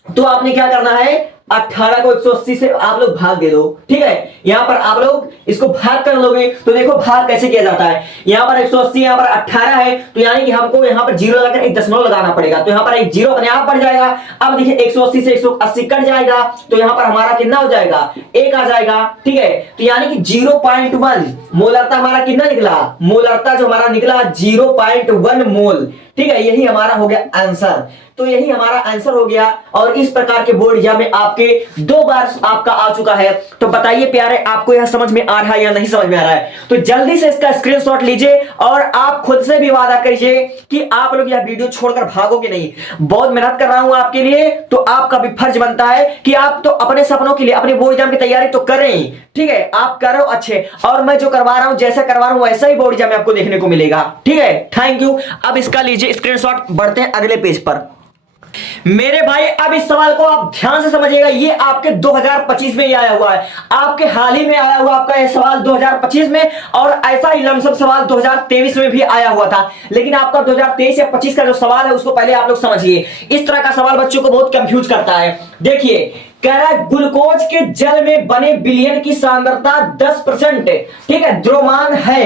तो आपने क्या करना है? 18 को 180 से आप लोग भाग दे दो, ठीक है। यहां पर आप लोग इसको भाग कर लोगे तो देखो भाग कैसे किया जाता है। यहां पर 180, यहां पर 18 है, तो यानी कि हमको यहां पर जीरो लगाकर एक दशमलव लगाना पड़ेगा, तो यहां पर एक जीरो अपने आप बढ़ जाएगा। अब देखिए 180 से 180 कट जाएगा, तो यहां पर हमारा कितना हो जाएगा? 1 आ जाएगा, ठीक है। तो यानी कि 0.1 मोलरता हमारा कितना निकला? मोलरता जो हमारा निकला 0.1 मोल, ठीक है। यही हमारा हो गया आंसर। तो यही हमारा आंसर हो गया। और इस प्रकार के बोर्ड एग्जाम में आपके 2 बार आपका आ चुका है। तो बताइए प्यारे, आपको यह समझ में आ रहा है या नहीं समझ में आ रहा है? तो जल्दी से इसका स्क्रीनशॉट लीजिए और आप खुद से भी वादा करिए कि आप लोग यह वीडियो छोड़कर भागोगे नहीं। बहुत मेहनत कर रहा हूं आपके लिए, तो आपका भी फर्ज बनता है कि आप तो अपने सपनों के लिए अपने बोर्ड एग्जाम की तैयारी तो करें, ठीक है। आप करो अच्छे, और मैं जो करवा रहा हूं, जैसा करवा रहा हूं वैसा ही बोर्ड एग्जाम में आपको देखने को मिलेगा, ठीक है। Thank you. अब इसका लीजिए स्क्रीनशॉट, बढ़ते हैं अगले पेज पर। मेरे भाई अब इस सवाल को आप ध्यान से समझिएगा, ये आपके 2025 में ही आया हुआ है, आपके हाल ही में आया हुआ आपका ये सवाल 2025 में, और ऐसा ही लमसम सवाल 2023 में भी आया हुआ था। लेकिन आपका 2023 या 25 का जो सवाल है उसको पहले आप लोग समझिए। इस तरह का सवाल बच्चों को बहुत कंफ्यूज करता है। देखिए कह रहा है ग्लूकोज के जल में बने विलयन की सांद्रता 10%, ठीक है, द्रव्यमान है।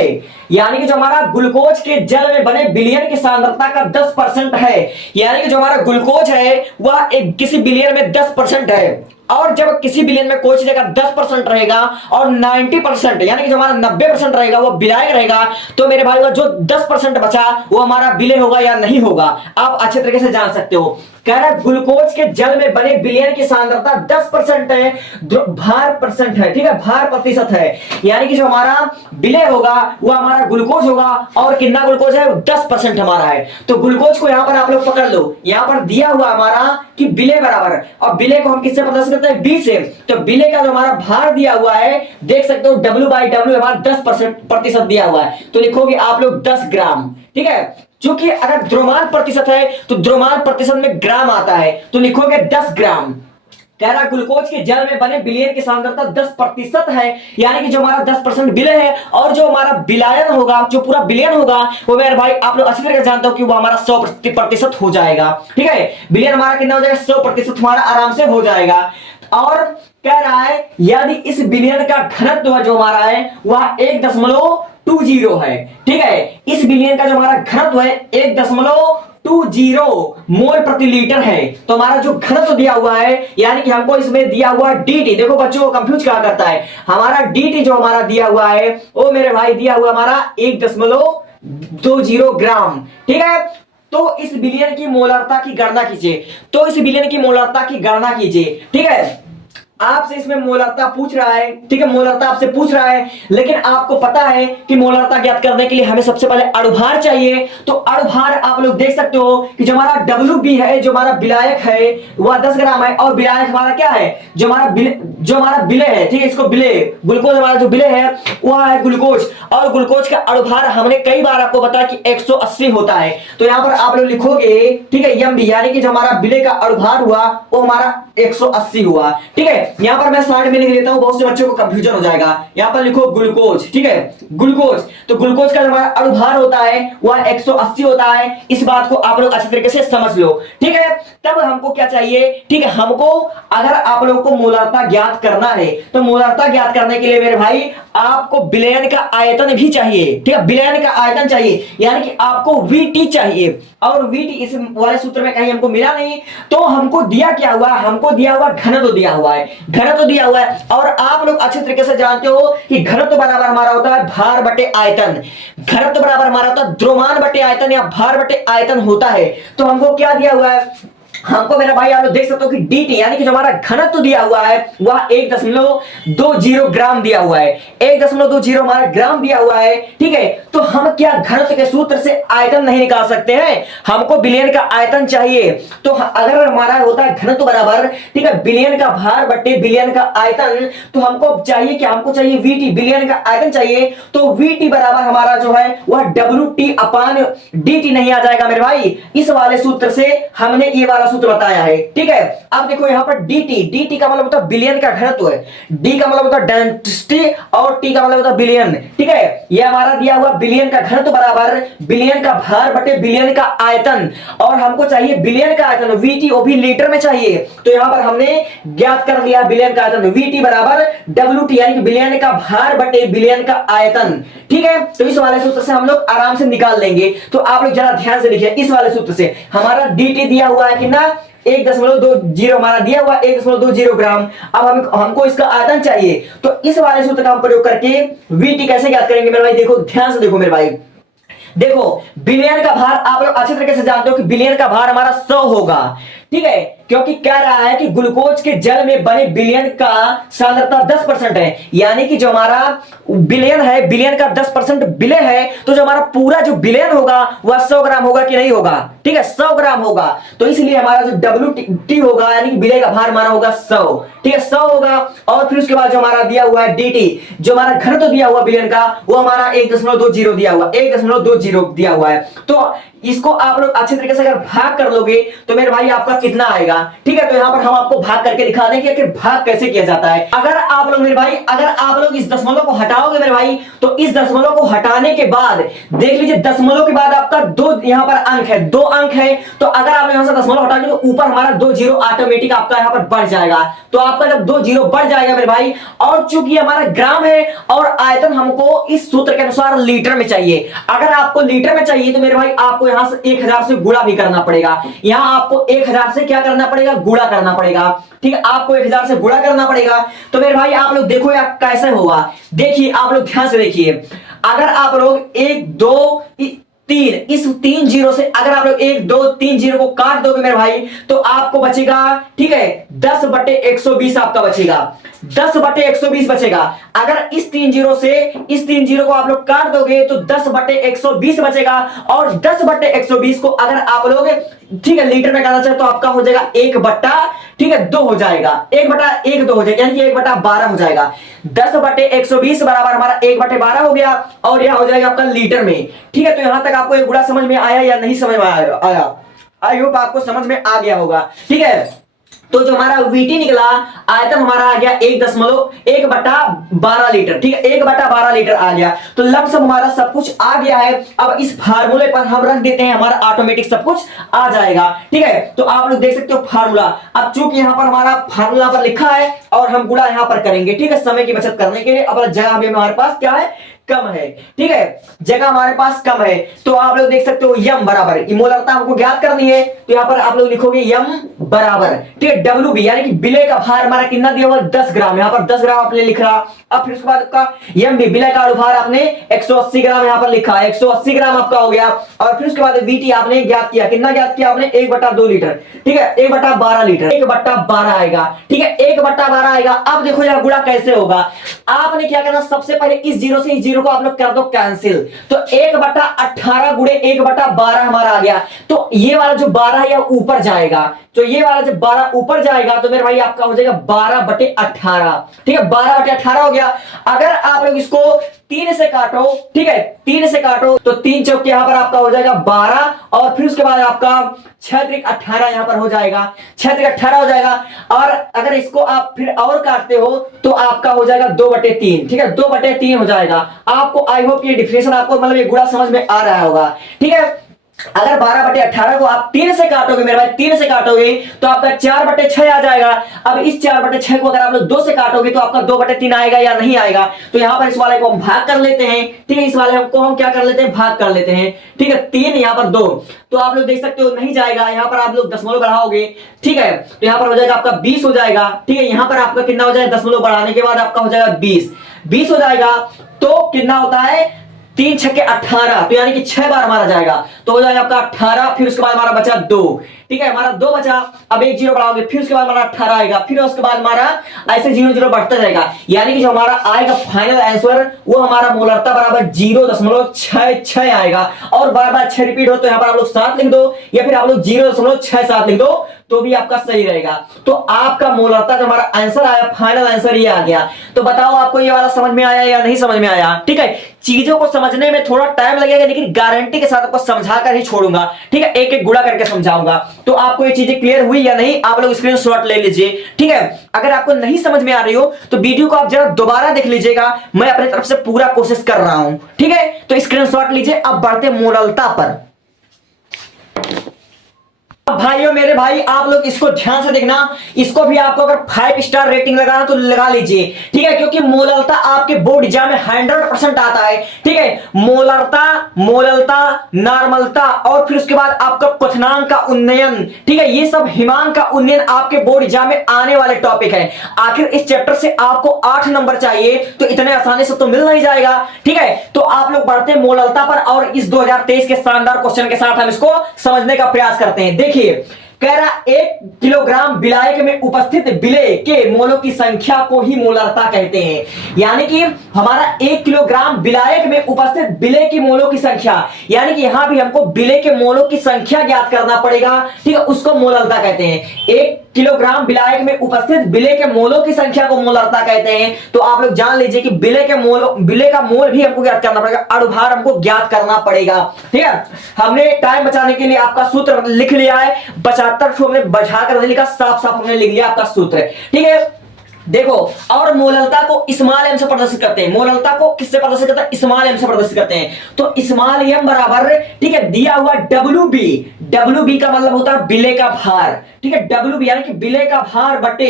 यानी कि जो हमारा ग्लूकोज के जल में बने विलयन की सांद्रता का 10% है, यानी कि जो हमारा ग्लूकोज है वह एक किसी विलयन में 10% है। और जब किसी विलयन में कोई चीज अगर 10% रहेगा और 90% यानी कि जो हमारा 90% रहेगा वो विलायक रहेगा, तो मेरे भाई जो 10% बचा वो हमारा विलय होगा या नहीं होगा, आप अच्छे तरीके से जान सकते हो। कह रहा है ग्लूकोज के जल में बने विलयन की सांद्रता 10% है, भार परसेंट है, ठीक है, भार प्रतिशत है। यानी कि जो हमारा विलय होगा वो हमारा ग्लूकोज होगा, और कितना ग्लूकोज है, 10% हमारा है। तो ग्लूकोज को यहां पर आप लोग पकड़ लो, यहां पर दिया हुआ हमारा कि विलय बराबर, और विलय को हम किससे प्रदर्शित करते हैं, बी से। तो विलय का जो हमारा भार दिया हुआ है, देख सकते हो W/W हमारा 10% दिया हुआ है, तो लिखोगे आप लोग 10 ग्राम, ठीक है। क्योंकि अगर द्रव्यमान प्रतिशत है तो द्रव्यमान प्रतिशत में ग्राम आता है, तो लिखोगे 10 ग्राम। कह रहा ग्लूकोज के जल में बने विलयन की सांद्रता 10% है, यानी कि जो हमारा 10% विलय है, और जो हमारा विलायन होगा, जो पूरा विलयन होगा, वो मेरे भाई आप लोग अच्छी तरह से जानते हो कि वो हमारा 100% हो जाएगा, ठीक है। विलयन हमारा कितना हो जाएगा, 100% हमारा आराम से हो जाएगा। और कह रहा है यदि इस विलयन का घनत्व जो हमारा है वह 1.20 है, ठीक है। इस विलयन का जो हमारा घनत्व है 1.20 मोल प्रति लीटर है। तो हमारा जो घनत्व दिया हुआ है, यानी कि हमको इसमें दिया हुआ dt, देखो बच्चों को कंफ्यूज क्या करता है, हमारा dt जो हमारा दिया हुआ है वो मेरे भाई दिया हुआ हमारा 1.20 ग्राम, ठीक है। तो इस विलयन की मोलारता की गणना कीजिए, तो इस विलयन की मोलारता की गणना कीजिए, ठीक है। आपसे इसमें मोलारता पूछ रहा है, ठीक है, मोलारता आपसे पूछ रहा है, लेकिन आपको पता है कि मोलारता ज्ञात करने के लिए हमें सबसे पहले अणुभार चाहिए। तो अणुभार आप लोग देख सकते हो कि जो हमारा WB है, जो हमारा विलायक है वह 10 ग्राम है, और विलायक हमारा क्या है, जो हमारा विलय है, ठीक है, इसको विलय, ग्लूकोज हमारा जो विलय है वह है ग्लूकोज, और ग्लूकोज का अणुभार हमने कई बार आपको बताया कि 180 होता है। तो यहां पर आप लोग लिखोगे, ठीक है, MB, यानी कि जो हमारा विलय का अणुभार हुआ वो हमारा 180 हुआ, ठीक है। यहां पर मैं साइड में लिख लेता हूं, बहुत से बच्चों को कंफ्यूजन हो जाएगा। यहां पर लिखो ग्लूकोज, ठीक है, ग्लूकोज। तो ग्लूकोज का जो हमारा अणुभार होता है वह 180 होता है। इस बात को आप लोग अच्छी तरीके से समझ लो, ठीक है। तब हमको क्या चाहिए, ठीक है, हमको अगर आप लोगों को मोलारता ज्ञात करना है तो मोलारता ज्ञात करने के लिए मेरे भाई आपको विलयन का आयतन भी चाहिए, ठीक है, विलयन का आयतन चाहिए, यानी कि आपको VT चाहिए, और VT इस वाले सूत्र में कहीं हमको मिला नहीं। तो हमको दिया क्या हुआ, हमको दिया हुआ घनत्व दिया हुआ है, घनत्व दिया हुआ है। और आप लोग अच्छे तरीके से जानते हो कि घनत्व बराबर हमारा होता है भार बटे आयतन, घनत्व बराबर हमारा होता है द्रव्यमान बटे आयतन या भार बटे आयतन होता है। तो हमको क्या दिया हुआ है, हमको मेरा भाई आप लोग देख सकते हो कि dt, यानी कि जो हमारा घनत्व दिया हुआ है वह 1.20 ग्राम दिया हुआ है, 1.20 हमारा ग्राम दिया हुआ है, ठीक है। तो हम क्या घनत्व के सूत्र से आयतन नहीं निकाल सकते हैं, हमको विलयन का आयतन चाहिए। तो अगर हमारा होता है घनत्व बराबर, ठीक है, विलयन का भार बटे विलयन का आयतन, तो हमको चाहिए क्या, हमको चाहिए VT, विलयन का आयतन चाहिए। तो VT बराबर हमारा जो है वह WT/dt नहीं आ जाएगा मेरे भाई, इस वाले सूत्र से हमने ये वाला सूत्र बताया है, ठीक है। अब देखो यहां पर dt का मतलब होता है विलयन का घनत्व है, d का मतलब होता है डेंसिटी, और t का मतलब होता है विलयन, ठीक है। ये हमारा दिया हुआ विलयन का घनत्व बराबर विलयन का भार बटे विलयन का आयतन, और हमको चाहिए विलयन का आयतन VT, वो भी लीटर में चाहिए। तो यहां पर हमने ज्ञात कर लिया विलयन का आयतन, VT बराबर WT, यानी कि विलयन का भार बटे विलयन का आयतन, ठीक है। तो इस वाले सूत्र से हम लोग आराम से निकाल लेंगे। तो आप लोग जरा ध्यान से देखिए, इस वाले सूत्र से हमारा dt दिया हुआ है कितना, 1.20 हमारा दिया हुआ 1.20 ग्राम। अब हमको इसका आयतन चाहिए, तो इस वाले सूत्र का हम प्रयोग करके VT कैसे ज्ञात करेंगे मेरे भाई, देखो ध्यान से देखो मेरे भाई, देखो विलयन का भार आप लोग अच्छे तरीके से जानते हो कि विलयन का भार हमारा 100 होगा, ठीक है, क्योंकि कह रहा है कि ग्लूकोज के जल में बने विलयन का सांद्रता 10% है, यानी कि जो हमारा विलयन है, विलयन का 10% विलय है, तो जो हमारा पूरा जो विलयन होगा वह 100 ग्राम होगा कि नहीं होगा, ठीक है, 100 ग्राम होगा। तो इसलिए हमारा जो WT होगा, यानी कि विलय का भार हमारा होगा 100, ठीक है, 100 होगा। और फिर उसके बाद जो हमारा दिया हुआ है dt, जो हमारा घनत्व दिया हुआ विलयन का वो हमारा 1.20 दिया हुआ, 1.20 दिया हुआ है। तो इसको आप लोग अच्छे तरीके से अगर भाग कर लोगे तो मेरे भाई आपका कितना आएगा, ठीक है। तो यहां पर हम आपको भाग करके दिखा देंगे कि भाग कैसे किया जाता है। अगर आप लोग मेरे भाई, अगर आप लोग इस दशमलव को हटाओगे मेरे भाई, तो इस दशमलव को हटाने के बाद देख लीजिए, दशमलव के बाद आपका 2 यहां पर अंक है, 2 अंक है। तो अगर आप यहां से दशमलव हटाओगे तो ऊपर हमारा 2 जीरो ऑटोमेटिक आपका यहां पर बढ़ जाएगा। तो आपका जब 2 जीरो बढ़ जाएगा मेरे भाई, और चूंकि हमारा ग्राम है और आयतन हमको इस सूत्र के अनुसार लीटर में चाहिए, अगर आपको लीटर में चाहिए तो मेरे भाई आपको यहां से 1000 से गुणा भी करना पड़ेगा। यहां आपको 1000 से क्या करना पड़ेगा, गुणा करना पड़ेगा, ठीक है, आपको 1000 से गुणा करना पड़ेगा। तो मेरे भाई आप लोग देखो यार कैसे होगा, देखिए आप लोग ध्यान से देखिए, अगर आप लोग 1 2 3, इस 3 जीरो से अगर आप लोग 1 2 3 जीरो को काट दोगे मेरे भाई तो आपको बचेगा, ठीक है, 10/120 आपका बचेगा, 10/120 बचेगा। अगर इस 3 जीरो से इस 3 जीरो को आप लोग काट दोगे तो 10/120 बचेगा, और 10/120 को अगर आप लोग, ठीक है, लीटर में करना चाहे तो आपका हो जाएगा 1/, ठीक है, 2 हो जाएगा, 1/1 2 हो जाएगा, यानी कि 1/12 हो जाएगा। 10/120 बराबर हमारा 1/12 हो गया, और यह हो जाएगा आपका लीटर में। ठीक है, तो यहां तक आपको एक गुणा समझ में आया या नहीं समझ में आया? आई होप आपको समझ में आ गया होगा। ठीक है, तो जो हमारा वीटी निकला, आयतन हमारा आ गया 1.1/12 लीटर। ठीक है, 1/12 लीटर आ गया। तो लमसम हमारा सब कुछ आ गया है। अब इस फार्मूले पर हम रख देते हैं, हमारा ऑटोमेटिक सब कुछ आ जाएगा। ठीक है, तो आप लोग देख सकते हो फार्मूला। अब चूंकि यहां पर हमारा फार्मूला पर लिखा है और हम गुणा यहां पर करेंगे, ठीक है, समय की बचत करने के लिए। अब जगह भी हमारे पास क्या है, कम है। ठीक है, जगह हमारे पास कम है, तो आप लोग देख सकते हो यम बराबर, मोलरता हमको ज्ञात करनी है, तो यहां पर आप लोग लिखोगे यम बराबर, ठीक है, डब्ल्यू बी, यानी कि बिले का भार हमारा कितना दिया हुआ, 10 ग्राम। यहां पर 10 ग्राम आपने लिख रहा। अब फिर उसके बाद आपका यम बी, बिले का अनुभार आपने 180 ग्राम यहां पर लिखा है, 180 ग्राम आपका हो गया। और फिर उसके बाद वीटी आपने ज्ञात किया, कितना ज्ञात किया आपने, 1/2 लीटर। ठीक है, 1/12 लीटर, 1/12 आएगा। ठीक है, 1/12 आएगा। अब देखो यहां गुणा कैसे होगा। आपने क्या करना, सबसे पहले इस जीरो से इस जीरो को आप लोग कर दो कैंसिल, तो 1/18 गुणे 1/12 हमारा आ गया। तो ये वाला जो 12 है यह ऊपर जाएगा, तो ये वाला जब 12 ऊपर जाएगा तो मेरे भाई आपका हो जाएगा 12/18। ठीक है, 12/18 हो गया। अगर आप लोग इसको 3 से काटो, ठीक है, 3 से काटो तो 3 चौक यहां पर आपका हो जाएगा 12, और फिर उसके बाद आपका 6×18 यहां पर हो जाएगा, 6×18 हो जाएगा। और अगर इसको आप फिर और काटते हो तो आपका हो जाएगा 2/3। ठीक है, 2/3 हो जाएगा। आपको आई होप ये डिफरेंशियल आपको मतलब ये गुणा समझ में आ रहा होगा। ठीक है, अगर 12/18 को आप 3 से काटोगे मेरे भाई, 3 से काटोगे तो आपका 4/6 आ जाएगा। अब इस 4/6 को अगर आप लोग 2 से काटोगे तो आपका 2/3 आएगा या नहीं आएगा। तो यहां पर इस वाले को हम भाग कर लेते हैं। ठीक है, इस वाले को हम क्या कर लेते हैं, भाग कर लेते हैं। ठीक है, 3 यहां पर 2, तो आप लोग देख सकते हो नहीं जाएगा। यहां पर आप लोग दशमलव बढ़ाओगे, ठीक है, तो यहां पर हो जाएगा आपका 20 हो जाएगा। ठीक है, यहां पर आपका कितना हो जाएगा, दशमलव बढ़ाने के बाद आपका हो जाएगा 20 हो जाएगा। तो कितना होता है, 3 छक्के 18, तो यानी कि 6 बार हमारा जाएगा, तो हो जाएगा आपका 18। फिर उसके बाद हमारा बचा 2। ठीक है, हमारा 2 बचा। अब एक जीरो बढ़ाओगे, फिर उसके बाद हमारा 18 आएगा, फिर उसके बाद हमारा ऐसे 0 बढ़ता जाएगा, यानी कि जो हमारा आएगा फाइनल आंसर वो हमारा मोलरता बराबर 0.66 आएगा। और बार बार 6 रिपीट हो तो यहां पर आप लोग 7 लिख दो, या फिर आप लोग 0.67 लिख दो तो भी आपका सही रहेगा। तो आपका मोलरता जो हमारा आंसर आया, फाइनल आंसर ये आ गया। तो बताओ आपको ये वाला समझ में आया या नहीं समझ में आया? ठीक है, चीजों को समझने में थोड़ा टाइम लगेगा, लेकिन गारंटी के साथ आपको समझा कर ही छोड़ूंगा। ठीक है, एक एक गुणा करके समझाऊंगा। तो आपको ये चीजें क्लियर हुई या नहीं, आप लोग स्क्रीनशॉट ले लीजिए। ठीक है, अगर आपको नहीं समझ में आ रही हो तो वीडियो को आप जरा दोबारा देख लीजिएगा, मैं अपनी तरफ से पूरा कोशिश कर रहा हूं। ठीक है, तो स्क्रीनशॉट लीजिए। अब बढ़ते मोलरता पर। भाइयों मेरे भाई, आप लोग इसको ध्यान से देखना। इसको भी आपको अगर 5 स्टार रेटिंग लगाना तो लगा लीजिए। ठीक है, क्योंकि मोलरता आपके बोर्ड एग्जाम में 100% आता है। ठीक है, मोलरता, मोललता, नॉर्मलता, और फिर उसके बाद आपका क्वथनांक का उन्नयन। ठीक है, ये सब हिमांक का उन्नयन आपके बोर्ड एग्जाम में आने वाले टॉपिक है। आखिर इस चैप्टर से आपको 8 नंबर चाहिए, तो इतने आसानी से तो मिल नहीं जाएगा। ठीक है, तो आप लोग बढ़ते हैं मोललता पर, और इस 2023 के शानदार क्वेश्चन के साथ हम इसको समझने का प्रयास करते हैं। देखिए, कह रहा 1 किलोग्राम विलायक में उपस्थित विलेय के मोलों की संख्या को ही मोलरता कहते हैं। यानी कि हमारा 1 किलोग्राम विलायक में उपस्थित विलेय की मोलों की संख्या, यानी कि यहां भी हमको विलेय के मोलों की संख्या ज्ञात करना पड़ेगा। ठीक है, उसको मोलरता कहते हैं। 1 किलोग्राम विलायक में उपस्थित विलेय के मोलों की संख्या को मोलरता कहते हैं। तो आप लोग जान लीजिए कि विलेय का मोल भी हमको ज्ञात करना पड़ेगा, अणुभार हमको ज्ञात करना पड़ेगा। ठीक है, हमने टाइम बचाने के लिए आपका सूत्र लिख लिया है, 75 हमने बढ़ा कर लिखा, साफ साफ हमने लिख लिया आपका सूत्र। ठीक है, देखो, और मोललता को स्मॉल एम से प्रदर्शित करते हैं। मोललता को किससे प्रदर्शित करते हैं, स्मॉल एम से प्रदर्शित करते हैं। तो स्मॉल एम बराबर, ठीक है, दिया हुआ डब्ल्यू बी। डब्ल्यू बी का मतलब होता है विलेय का भार। ठीक है, डब्ल्यू बी यानी कि विलेय का भार बटे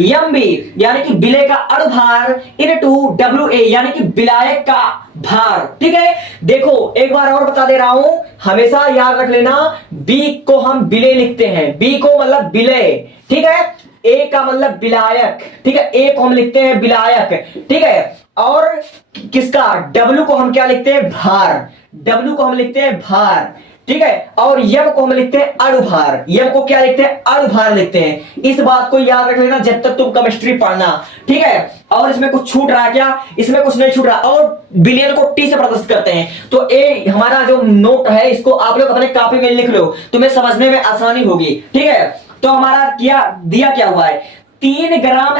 एम बी यानी कि विलेय का अणुभार इनटू डब्ल्यू ए यानी कि विलायक का भार। ठीक है, देखो एक बार और बता दे रहा हूं, हमेशा याद रख लेना, बी को हम विलेय लिखते हैं, बी को मतलब विलेय। ठीक है, ए का मतलब विलायक। ठीक है, ए को हम लिखते हैं विलायक। ठीक है, और किसका W को हम क्या लिखते हैं, भार। W को हम लिखते हैं भार, ठीक है। और यम को हम लिखते हैं अणुभार। यम को क्या लिखते हैं, अणुभार लिखते हैं। इस बात को याद रख लेना जब तक तुम केमिस्ट्री पढ़ना, ठीक है। और इसमें कुछ छूट रहा है क्या, इसमें कुछ नहीं छूट रहा। और बिलियन को टी से प्रदर्शित करते हैं। तो ए हमारा जो नोट है इसको आप लोग अपने कॉपी में लिख लो, तुम्हें समझने में आसानी होगी, ठीक है। तो हमारा क्या दिया, क्या हुआ है, 3 ग्राम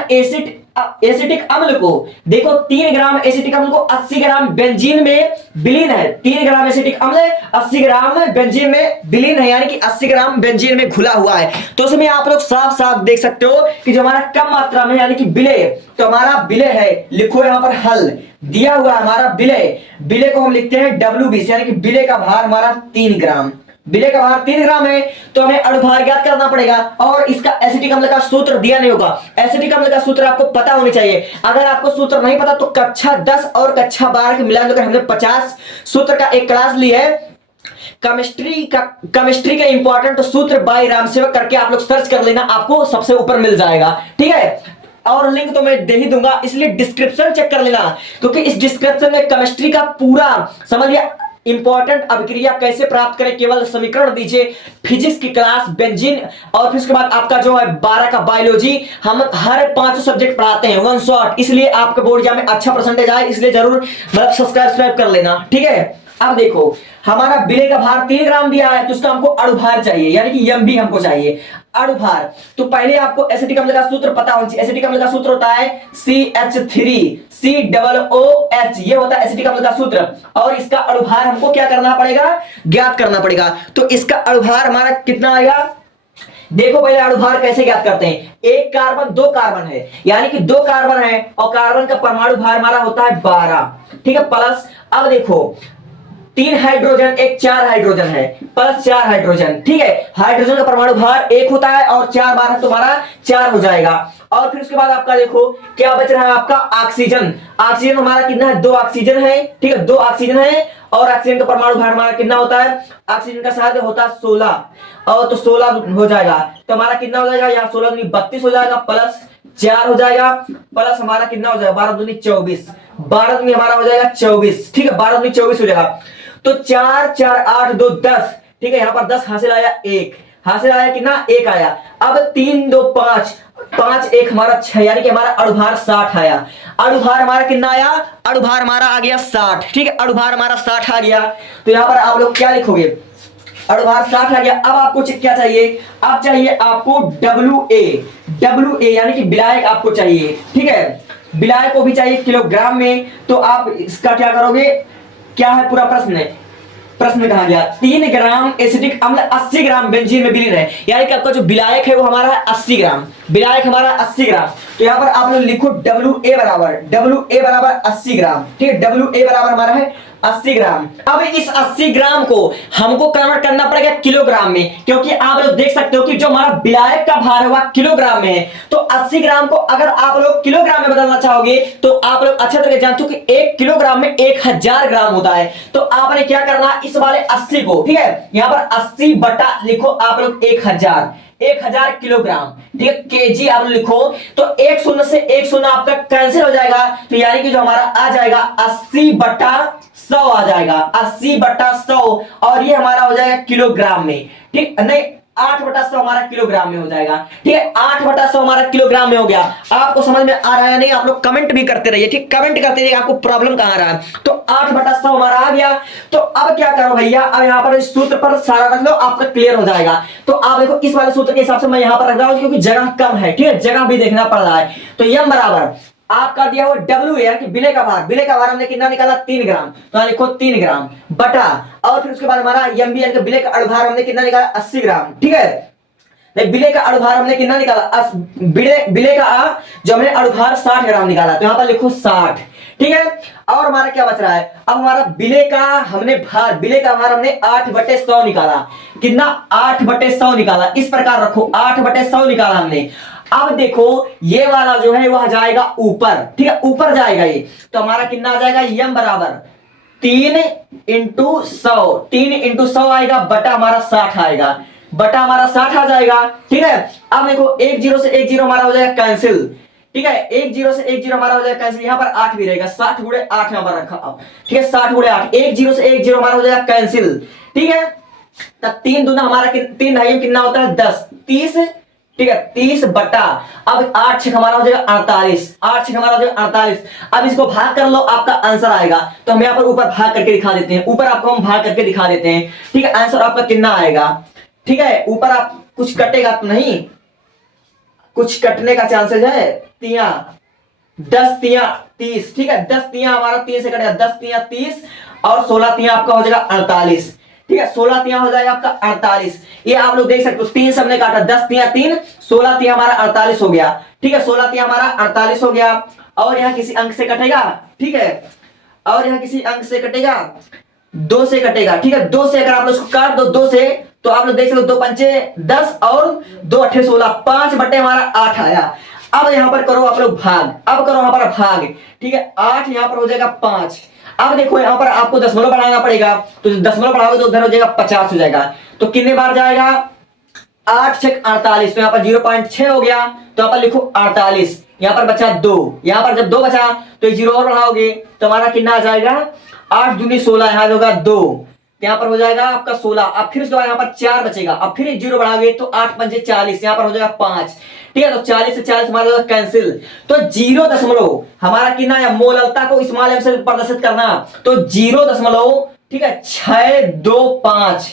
एसिटिक अम्ल को, देखो 3 ग्राम एसिटिक अम्ल को 80 ग्राम बेंजीन में विलीन है। 3 ग्राम एसिटिक अम्ल 80 ग्राम बेंजीन में विलीन है, यानी कि 80 ग्राम बेंजीन में घुला हुआ है। तो उसमें आप लोग साफ साफ देख सकते हो कि जो हमारा कम मात्रा में यानी कि विलय, तो हमारा विलय है, लिखो यहां पर हल दिया हुआ है हमारा विलय। विलय को हम लिखते हैं WB, यानी कि विलय का भार हमारा 3 ग्राम। विलय का भार 3 ग्राम है, तो हमें अणुभार ज्ञात करना पड़ेगा। और इसका एसिटिक अम्ल का सूत्र दिया नहीं होगा। एसिटिक अम्ल का सूत्र आपको पता होना चाहिए। अगर आपको सूत्र नहीं पता तो कक्षा 10 और कक्षा 12 के मिला कर हमने 50 सूत्र का एक क्लास ली है। केमिस्ट्री का इंपॉर्टेंट सूत्र बाय रामसेवक करके आप लोग सर्च कर लेना, आपको सबसे ऊपर मिल जाएगा, ठीक है। और लिंक तो मैं दे ही दूंगा, इसलिए डिस्क्रिप्शन चेक कर लेना, क्योंकि इस डिस्क्रिप्शन में केमिस्ट्री का पूरा समझ लिया। इंपॉर्टेंट अभिक्रिया कैसे प्राप्त करें, केवल समीकरण दीजिए, फिजिक्स की क्लास, बेंजीन, और फिर उसके बाद आपका जो है 12 का बायोलॉजी, हम हर 5 सब्जेक्ट पढ़ाते हैं 1 शॉट। इसलिए आपके बोर्ड एग्जाम में अच्छा परसेंटेज आए, इसलिए जरूर मतलब सब्सक्राइब कर लेना, ठीक है। अब देखो हमारा विलय का भार 3 ग्राम दिया है, तो उसका हमको अणुभार चाहिए, यानी कि एम भी हमको चाहिए, अणुभार। तो पहले आपको एसिटिक अम्ल का सूत्र पता होना चाहिए। एसिटिक अम्ल का सूत्र होता है CH3COOH, ये होता है एसिटिक अम्ल का सूत्र। और इसका अणुभार हमको क्या करना पड़ेगा, ज्ञात करना पड़ेगा। तो इसका अणुभार हमारा कितना आएगा, देखो पहले अणुभार कैसे ज्ञात करते हैं। एक कार्बन 2 कार्बन है, यानी कि 2 कार्बन है, और कार्बन का परमाणु भार हमारा होता है 12, ठीक है, प्लस। अब देखो 3 हाइड्रोजन, एक 4 हाइड्रोजन है, प्लस 4 हाइड्रोजन, ठीक है। हाइड्रोजन का परमाणु भार 1 होता है, और 4 बार है तुम्हारा 4 हो जाएगा। और फिर उसके बाद आपका देखो क्या बच रहा है, आपका ऑक्सीजन। ऑक्सीजन हमारा कितना है, 2 ऑक्सीजन है, ठीक है, 2 ऑक्सीजन है। और ऑक्सीजन का परमाणु भार हमारा कितना होता है, ऑक्सीजन का साथ होता है 16, और तो 16 हो जाएगा। तो हमारा कितना हो जाएगा, यहाँ 16 दूनी 32 हो जाएगा, प्लस 4 हो जाएगा, प्लस हमारा कितना हो जाएगा, 12 दूनी 24, 12 दूनी हमारा हो जाएगा 24, ठीक है, 12 दूनी 24 हो जाएगा। तो 4 4 8 2 10, ठीक है, यहां पर 10 हासिल आया, 1 हासिल आया, कितना 1 आया। अब 3 2 5 5 1 हमारा 6, यानी कि हमारा अणुभार 60 आया। अणुभार हमारा कितना आया, अणुभार हमारा आ गया 60, ठीक है, अणुभार हमारा 60 आ गया। तो यहां पर आप लोग क्या लिखोगे, अणुभार 60 आ गया। अब आपको क्या चाहिए, अब चाहिए आपको WA यानी कि विलायक आपको चाहिए, ठीक है। विलायक को भी चाहिए किलोग्राम में। तो आप इसका क्या करोगे, क्या है पूरा प्रश्न कहा गया, 3 ग्राम एसिटिक अम्ल 80 ग्राम बेंजीन में विलीन है, यानी कि आपका जो विलायक है वो हमारा है 80 ग्राम, विलायक हमारा 80 ग्राम। तो यहां पर आप लोग लिखो WA बराबर 80 ग्राम, ठीक है, WA बराबर हमारा है 80 ग्राम। अब इस 80 ग्राम को हमको कन्वर्ट करना पड़ेगा किलोग्राम में, क्योंकि आप लोग देख सकते हो कि जो हमारा विलायक का भार हुआ किलोग्राम में है। तो 80 ग्राम को अगर आप लोग किलोग्राम में बदलना चाहोगे तो आप लोग अच्छा तरह जानते हो कि 1 किलोग्राम में 1000 ग्राम होता है। तो आपने क्या करना, इस वाले 80 को, ठीक है, यहां पर 80 बटा लिखो आप लोग 1000 किलोग्राम, ठीक है, केजी आप लिखो। तो 1 शून्य से 1 शून्य आपका कैंसिल हो जाएगा, तो यानी कि जो हमारा आ जाएगा 80 बटा 100 आ जाएगा, 80 बटा 100, और ये हमारा हो जाएगा किलोग्राम में, ठीक नहीं, 8 बटा 100 हमारा किलोग्राम में हो जाएगा, ठीक है, 8 बटा 100 हमारा किलोग्राम में हो गया। आपको समझ में आ रहा है नहीं, आप लोग कमेंट भी करते रहिए, ठीक, कमेंट करते रहिए आपको प्रॉब्लम कहां आ रहा है। तो 8 बटा 100 हमारा आ गया। तो अब क्या करो भैया, अब यहाँ पर इस सूत्र पर सारा रख लो, आपका क्लियर हो जाएगा। तो आप देखो इस वाले सूत्र के हिसाब से मैं यहाँ पर रख रहा हूँ, क्योंकि जगह कम है, ठीक है, जगह भी देखना पड़ रहा है। तो यम बराबर आपका दिया हुआ W यानी कि विलय का भार हमने कितना निकाला, 3 ग्राम, तो लिखो 3 ग्राम बटा, और फिर उसके बाद हमारा एम बी यानी कि विलय का अणुभार हमने कितना निकाला, 80 ग्राम, ठीक है। विलय का अणुभार हमने कितना निकाला, विलय का जो हमने अणुभार 60 ग्राम निकाला, तो यहां पर लिखो 60, ठीक है। और हमारा क्या बच रहा है, अब हमारा विलय का भार हमने 8/100 निकाला, कितना 8/100 निकाला, इस प्रकार रखो 8/100 निकाला हमने। अब देखो ये वाला जो है वह जाएगा ऊपर, ठीक है, ऊपर जाएगा ये, तो हमारा कितना आ जाएगा, यम बराबर 3 × 100 आएगा, बटा हमारा 60 आएगा, बटा हमारा 60 आ जाएगा, ठीक है। अब देखो 1 0 से 1 0 हमारा हो जाएगा कैंसिल, ठीक है, एक जीरो से एक जीरो हमारा हो जाएगा कैंसिल, यहाँ पर 8 भी रहेगा, 60 गुणे 8 यहाँ पर रखा अब, ठीक है, 60 गुणे 8, एक जीरो से एक जीरो हमारा हो जाएगा कैंसिल, ठीक है। तब 3 दूना हमारा 3 ढाई में कितना होता है 10, 30, ठीक है, 30 बटा, अब 8 छक हमारा हो जाएगा 48, 8 छक हमारा हो जाएगा 48। अब इसको भाग कर लो, आपका आंसर आएगा। तो हम यहाँ पर ऊपर भाग करके दिखा देते हैं, ऊपर आपको हम भाग करके दिखा देते हैं, ठीक है। आंसर आपका कितना आएगा, ठीक है, ऊपर आप कुछ कटेगा तो नहीं, कुछ कटने का चांसेस है, तिया 10 तिया 30, ठीक है, 10 तिया हमारा 3 से कटेगा, 10 तिया 30 और 16 तिया आपका हो जाएगा 48, ठीक है, 16 तिया हो जाएगा आपका 48। ये आप लोग देख सकते हो, 3 से हमने काटा, 10 तिया 3, 16 तिया हमारा 48 हो गया, ठीक है, 16 तिया हमारा 48 हो गया। और यहां किसी अंक से कटेगा, ठीक है, और यहां किसी अंक से कटेगा, 2 से कटेगा, ठीक है, 2 से अगर आप लोग इसको काट दो 2 से, तो आप लोग देख सकते हो 2 पंचे 10 और 2 अट्ठे 16, 5 बटे हमारा 8 आया। अब यहां पर करो आप लोग भाग, अब करो यहां पर भाग, ठीक है, 8 यहां पर हो जाएगा 5। अब देखो यहां पर आपको दशमलव बढ़ाना पड़ेगा, तो दशमलव बढ़ाओगे तो उधर हो जाएगा 50 हो जाएगा, तो कितने बार जाएगा, 8 छक 48, तो यहां पर 0.6 हो गया, तो यहां पर लिखो 48, यहां पर बचा 2, यहां पर जब 2 बचा तो 0 और बढ़ाओगे तो हमारा कितना आ जाएगा, 8 दूनी 16, यहां होगा 2, यहां पर हो जाएगा आपका 16। अब फिर जो यहां पर 4 बचेगा, अब फिर 0 बढ़ाओगे तो 8 पंजे 40, यहां पर हो जाएगा 5, ठीक है, तो 40 से 40 हमारा होगा कैंसिल। तो 0 हमारा कितना है, मोललता को स्मॉल एम से प्रदर्शित करना, तो 0, ठीक है, 625,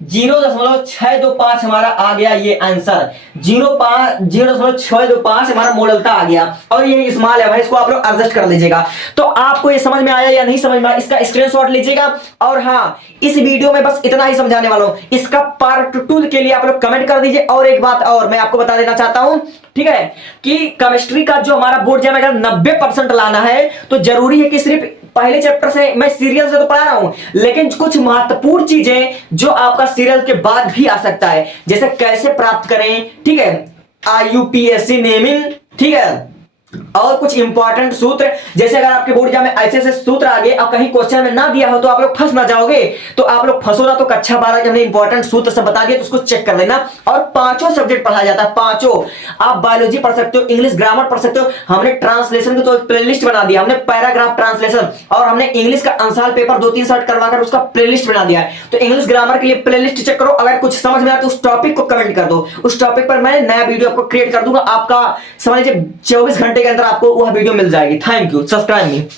0.625 हमारा आ गया ये आंसर, 0.625 हमारा मोललता आ गया, और ये स्मॉल है भाई, इसको आप लोग एडजस्ट कर लीजिएगा। तो आपको ये समझ में आया या नहीं समझ में आया, इसका स्क्रीनशॉट लीजिएगा। और हाँ, इस वीडियो में बस इतना ही समझाने वाला हूं, इसका पार्ट 2 के लिए आप लोग कमेंट कर दीजिए। और एक बात और मैं आपको बता देना चाहता हूं, ठीक है, कि केमिस्ट्री का जो हमारा बोर्ड एग्जाम अगर 90% लाना है तो जरूरी है कि सिर्फ पहले चैप्टर से, मैं सीरियल से तो पढ़ा रहा हूं, लेकिन कुछ महत्वपूर्ण चीजें जो आपका सीरियल के बाद भी आ सकता है, जैसे कैसे प्राप्त करें, ठीक है, IUPAC नेमिंग, ठीक है, और कुछ इंपॉर्टेंट सूत्र, जैसे अगर आपके बोर्ड एग्जाम में ऐसे ऐसे सूत्र आ गए और कहीं क्वेश्चन में ना दिया हो तो आप लोग फंस ना जाओगे, तो आप लोग फंसो ना, तो कक्षा 12 के हमने इंपॉर्टेंट सूत्र सब बता दिया, तो उसको चेक कर लेना। और 5 सब्जेक्ट पढ़ाया जाता है, 5, आप बायोलॉजी पढ़ सकते हो, इंग्लिश ग्रामर पढ़ सकते हो, हमने ट्रांसलेशन की तो एक प्लेलिस्ट बना दिया, हमने पैराग्राफ ट्रांसलेशन, और हमने इंग्लिश का अंशाल पेपर 2-3 शॉर्ट करवाकर उसका प्लेलिस्ट बना दिया है। तो इंग्लिश ग्रामर के लिए प्लेलिस्ट चेक करो, अगर कुछ समझ में आए तो उस टॉपिक को कमेंट कर दो, उस टॉपिक पर मैं नया वीडियो आपको क्रिएट कर दूंगा, आपका समझ लीजिए 24 घंटे के अंदर आपको वह वीडियो मिल जाएगी। Thank you, subscribe me.